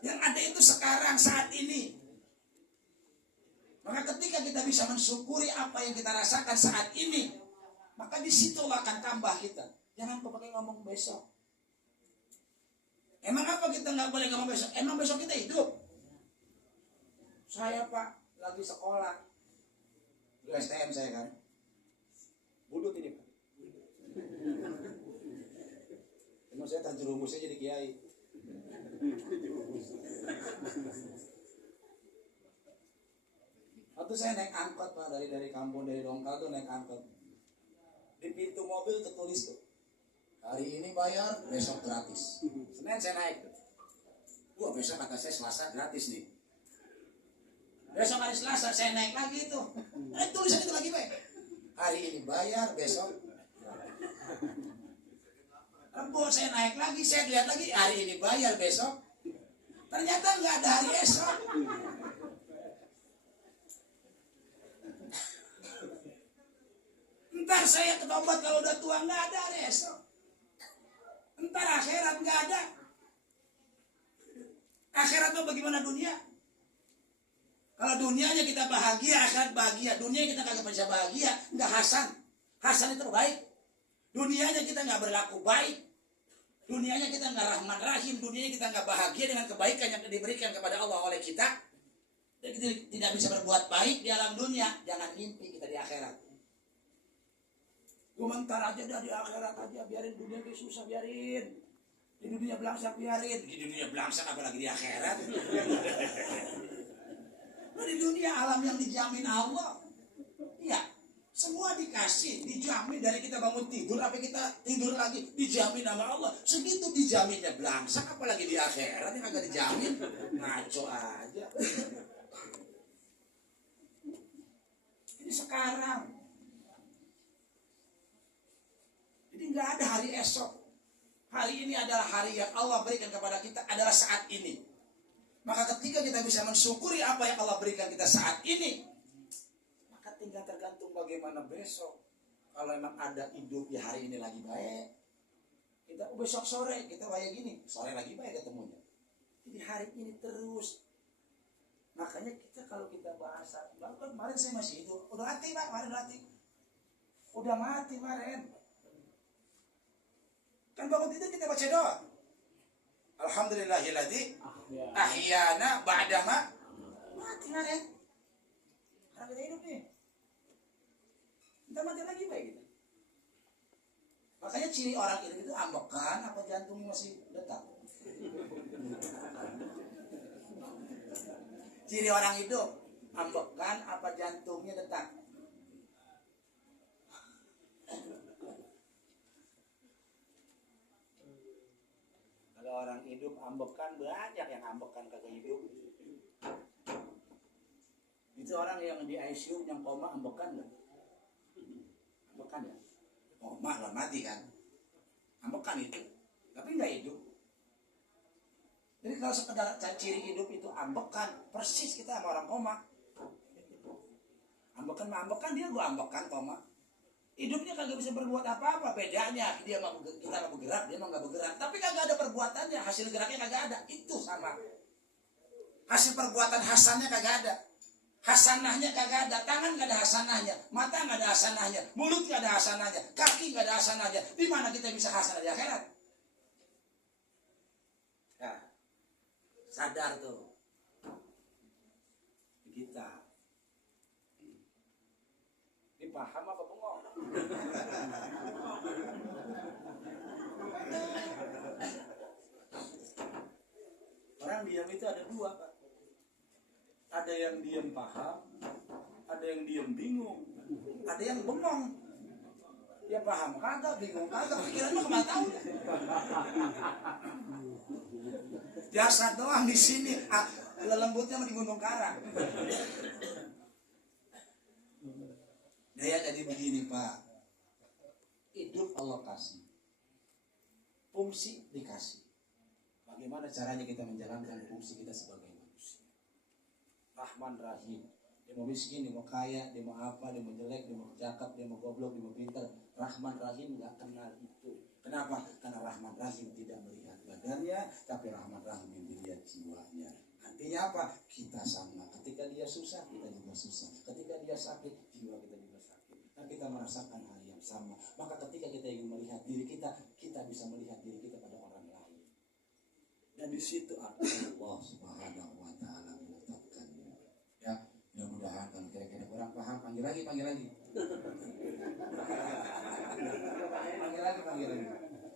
Yang ada itu sekarang, saat ini. Maka ketika kita bisa mensyukuri apa yang kita rasakan saat ini, maka disitulah akan tambah kita. Jangan pakai ngomong besok. Emang apa kita nggak boleh ngomong besok? Emang besok kita hidup? Saya Pak, lagi sekolah. Di STM saya kan. Budut ini Pak. Emang saya terjerumusnya jadi kiai. Waktu saya naik angkot Pak, dari kampung, dari Dongkal tuh naik angkot. Di pintu mobil tertulis tuh, hari ini bayar, besok gratis. Senin saya naik tuh. Wah besok kata saya Selasa gratis nih. Besok hari Selasa saya naik lagi tuh. Tulisan itu lagi Pak. Hari ini bayar, besok. Rebo saya naik lagi, saya lihat lagi, hari ini bayar, besok. Ternyata nggak ada hari esok. Ntar saya ketobat kalau udah tua, nggak ada hari esok. Ntar akhirat nggak ada. Akhirat itu bagaimana dunia? Kalau dunianya kita bahagia, akhirat bahagia. Dunia kita kagak bisa bahagia, nggak Hasan. Hasan itu baik. Dunianya kita nggak berlaku baik. Dunianya kita nggak Rahman Rahim. Dunianya kita nggak bahagia dengan kebaikan yang diberikan kepada Allah oleh kita. Dan kita tidak bisa berbuat baik di alam dunia. Jangan mimpi kita di akhirat. Gue mentar aja dari akhirat aja, biarin dunia itu susah, biarin. Di dunia belangsak biarin. Di dunia belangsak apalagi di akhirat. Nah, di dunia alam yang dijamin Allah. Iya, semua dikasih, dijamin dari kita bangun tidur sampai kita tidur lagi, dijamin sama Allah. Segitu dijaminnya belangsak apalagi di akhirat yang agak dijamin. Ngaco aja. Ini sekarang. Jadi nggak ada hari esok. Hari ini adalah hari yang Allah berikan kepada kita, adalah saat ini. Maka ketika kita bisa mensyukuri apa yang Allah berikan kita saat ini, maka tinggal tergantung bagaimana besok. Kalau memang ada hidup di hari ini lagi baik, kita besok sore kita kayak gini, sore lagi baik ketemunya. Jadi hari ini terus. Makanya kita kalau kita bahasa, bahkan kemarin saya masih hidup, udah mati Pak, kemarin mati. Udah mati kemarin. Kan bangun tidur kita baca doa. Alhamdulillahilladzi ahyana ba'dama mati kemarin. Karena kita hidup nih. Kita mati lagi Pak gitu. Makanya ciri orang hidup itu ambekan apa jantungnya masih detak. Ciri orang hidup ambekan apa jantungnya detak. Kalau orang hidup ambekan, banyak yang ambekan kagak hidup. Itu orang yang di ICU yang koma ambekan nggak? Ambekan ya? Koma lah mati kan? Ambekan itu, tapi nggak hidup. Jadi kalau sekedar ciri hidup itu ambekan, persis kita sama orang koma. Ambekan mah ambekan, dia gua ambekan koma. Hidupnya kagak bisa berbuat apa-apa, bedanya dia mah kita mah bergerak, dia mah nggak bergerak. Tapi kagak ada perbuatannya, hasil geraknya kagak ada, itu sama. Hasil perbuatan hasannya kagak ada, hasanahnya kagak ada, tangan nggak ada hasanahnya, mata nggak ada hasanahnya, mulut nggak ada hasanahnya, kaki nggak ada hasanahnya. Di mana kita bisa hasanah di akhirat? Nah, sadar tuh kita. Ini paham apa bengong? Orang diam itu ada dua Pak. Ada yang diam paham, ada yang diam bingung, ada yang bengong. Dia paham kagak, bingung kagak, pikiran mah kemana tahu. Jasad doang di sini, lelembutnya di Gunung Karang. Daya jadi begini Pak, hidup Allah kasih, fungsi dikasih. Bagaimana caranya kita menjalankan fungsi kita sebagai manusia? Rahman Rahim. Dia mau miskin, dia mau kaya, dia mau apa, dia mau jelek, dia mau cakep, dia mau goblok, dia mau pintar. Rahman Rahim nggak kenal itu. Kenapa? Karena Rahman Rahim tidak melihat badannya, tapi Rahman Rahim yang dilihat jiwanya. Artinya apa? Kita sama. Ketika dia susah, kita juga susah. Ketika dia sakit, jiwa kita juga sakit. Nah, kita merasakan hal yang sama. Maka ketika kita ingin melihat diri kita, kita bisa melihat diri kita pada orang lain. Dan di situ Allah Subhanahu wa taala menetapkannya. Ya, mudah-mudahan kalau kira-kira kurang paham, panggil lagi. Panggil lagi.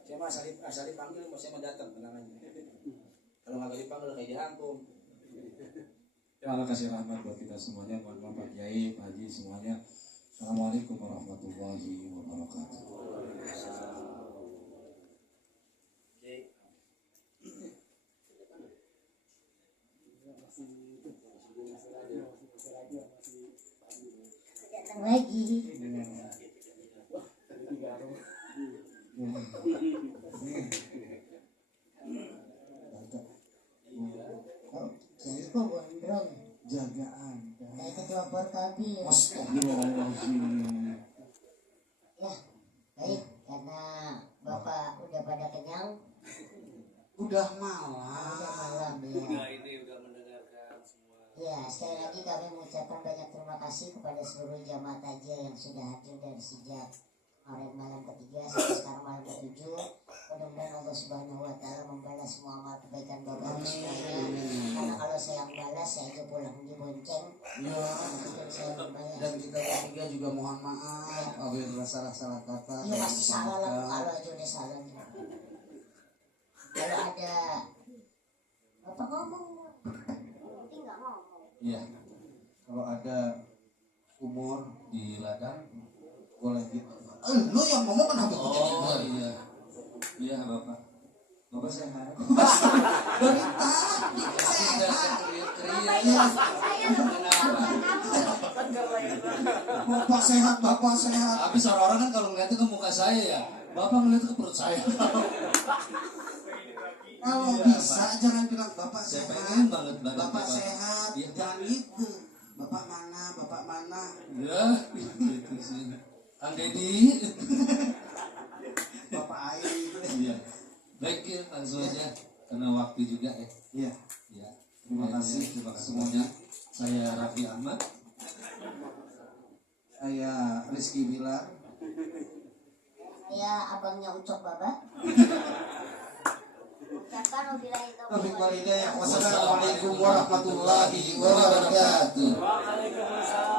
Saya mah asal dipanggil, saya mau datang, tenang aja. Kalau nggak dipanggil kayak dirangkum. Ya Allah kasih rahmat buat kita semuanya, buat Bapak Kiai, Pak Haji semuanya. Assalamualaikum warahmatullahi wabarakatuh. Datang lagi. Kok gondrong? Jaga Anda. Kayak ketua Porkabil. Astagfirullahaladzim. Ya, baik. Karena Bapak udah pada kenyang, Udah udah malam. malam ya. Ini udah mendengarkan semua. Ya, sekali lagi kami mengucapkan banyak terima kasih kepada seluruh jamaah takziah yang sudah hadir dari sejak kemarin malam ketiga sampai sekarang malam ketujuh. Mudah-mudahan Allah Subhanahu wa taala membalas semua amal kebaikan Bapak semuanya. Karena kalau saya yang balas, saya aja pulang di bonceng. Ya. Mungkin saya membalas. Dan kita bertiga juga mohon maaf apabila salah-salah kata. Iya pasti salah lah, kalau aja udah salah. Kalau ada Bapak ngomong, tinggal ngomong. Iya. Kalau ada umur di ladang boleh di. Lu yang ngomong kenapa? Oh iya, iya Bapak. Bapak sehat. Dari tadi sehat. Bapak sehat, bapak sehat. Tapi orang-orang kan kalau ngeliat ke muka saya ya, Bapak ngeliat ke perut saya. Kalau bisa jangan bilang bapak Saya sehat. pengen banget Bapak sehat. Iya. Jangan gitu. Bapak mana? Bapak mana? Ya, gitu sih. Kang Deddy. Bapak Aing. Iya. Baik ya, langsung aja karena waktu juga ya. Iya. Ya, Terima kasih semuanya. Saya Raffi Ahmad. Saya Rizky Bilar. Saya abangnya Ucok Baba. Ucapkan wabillahi Wassalamualaikum warahmatullahi wabarakatuh. Waalaikumsalam.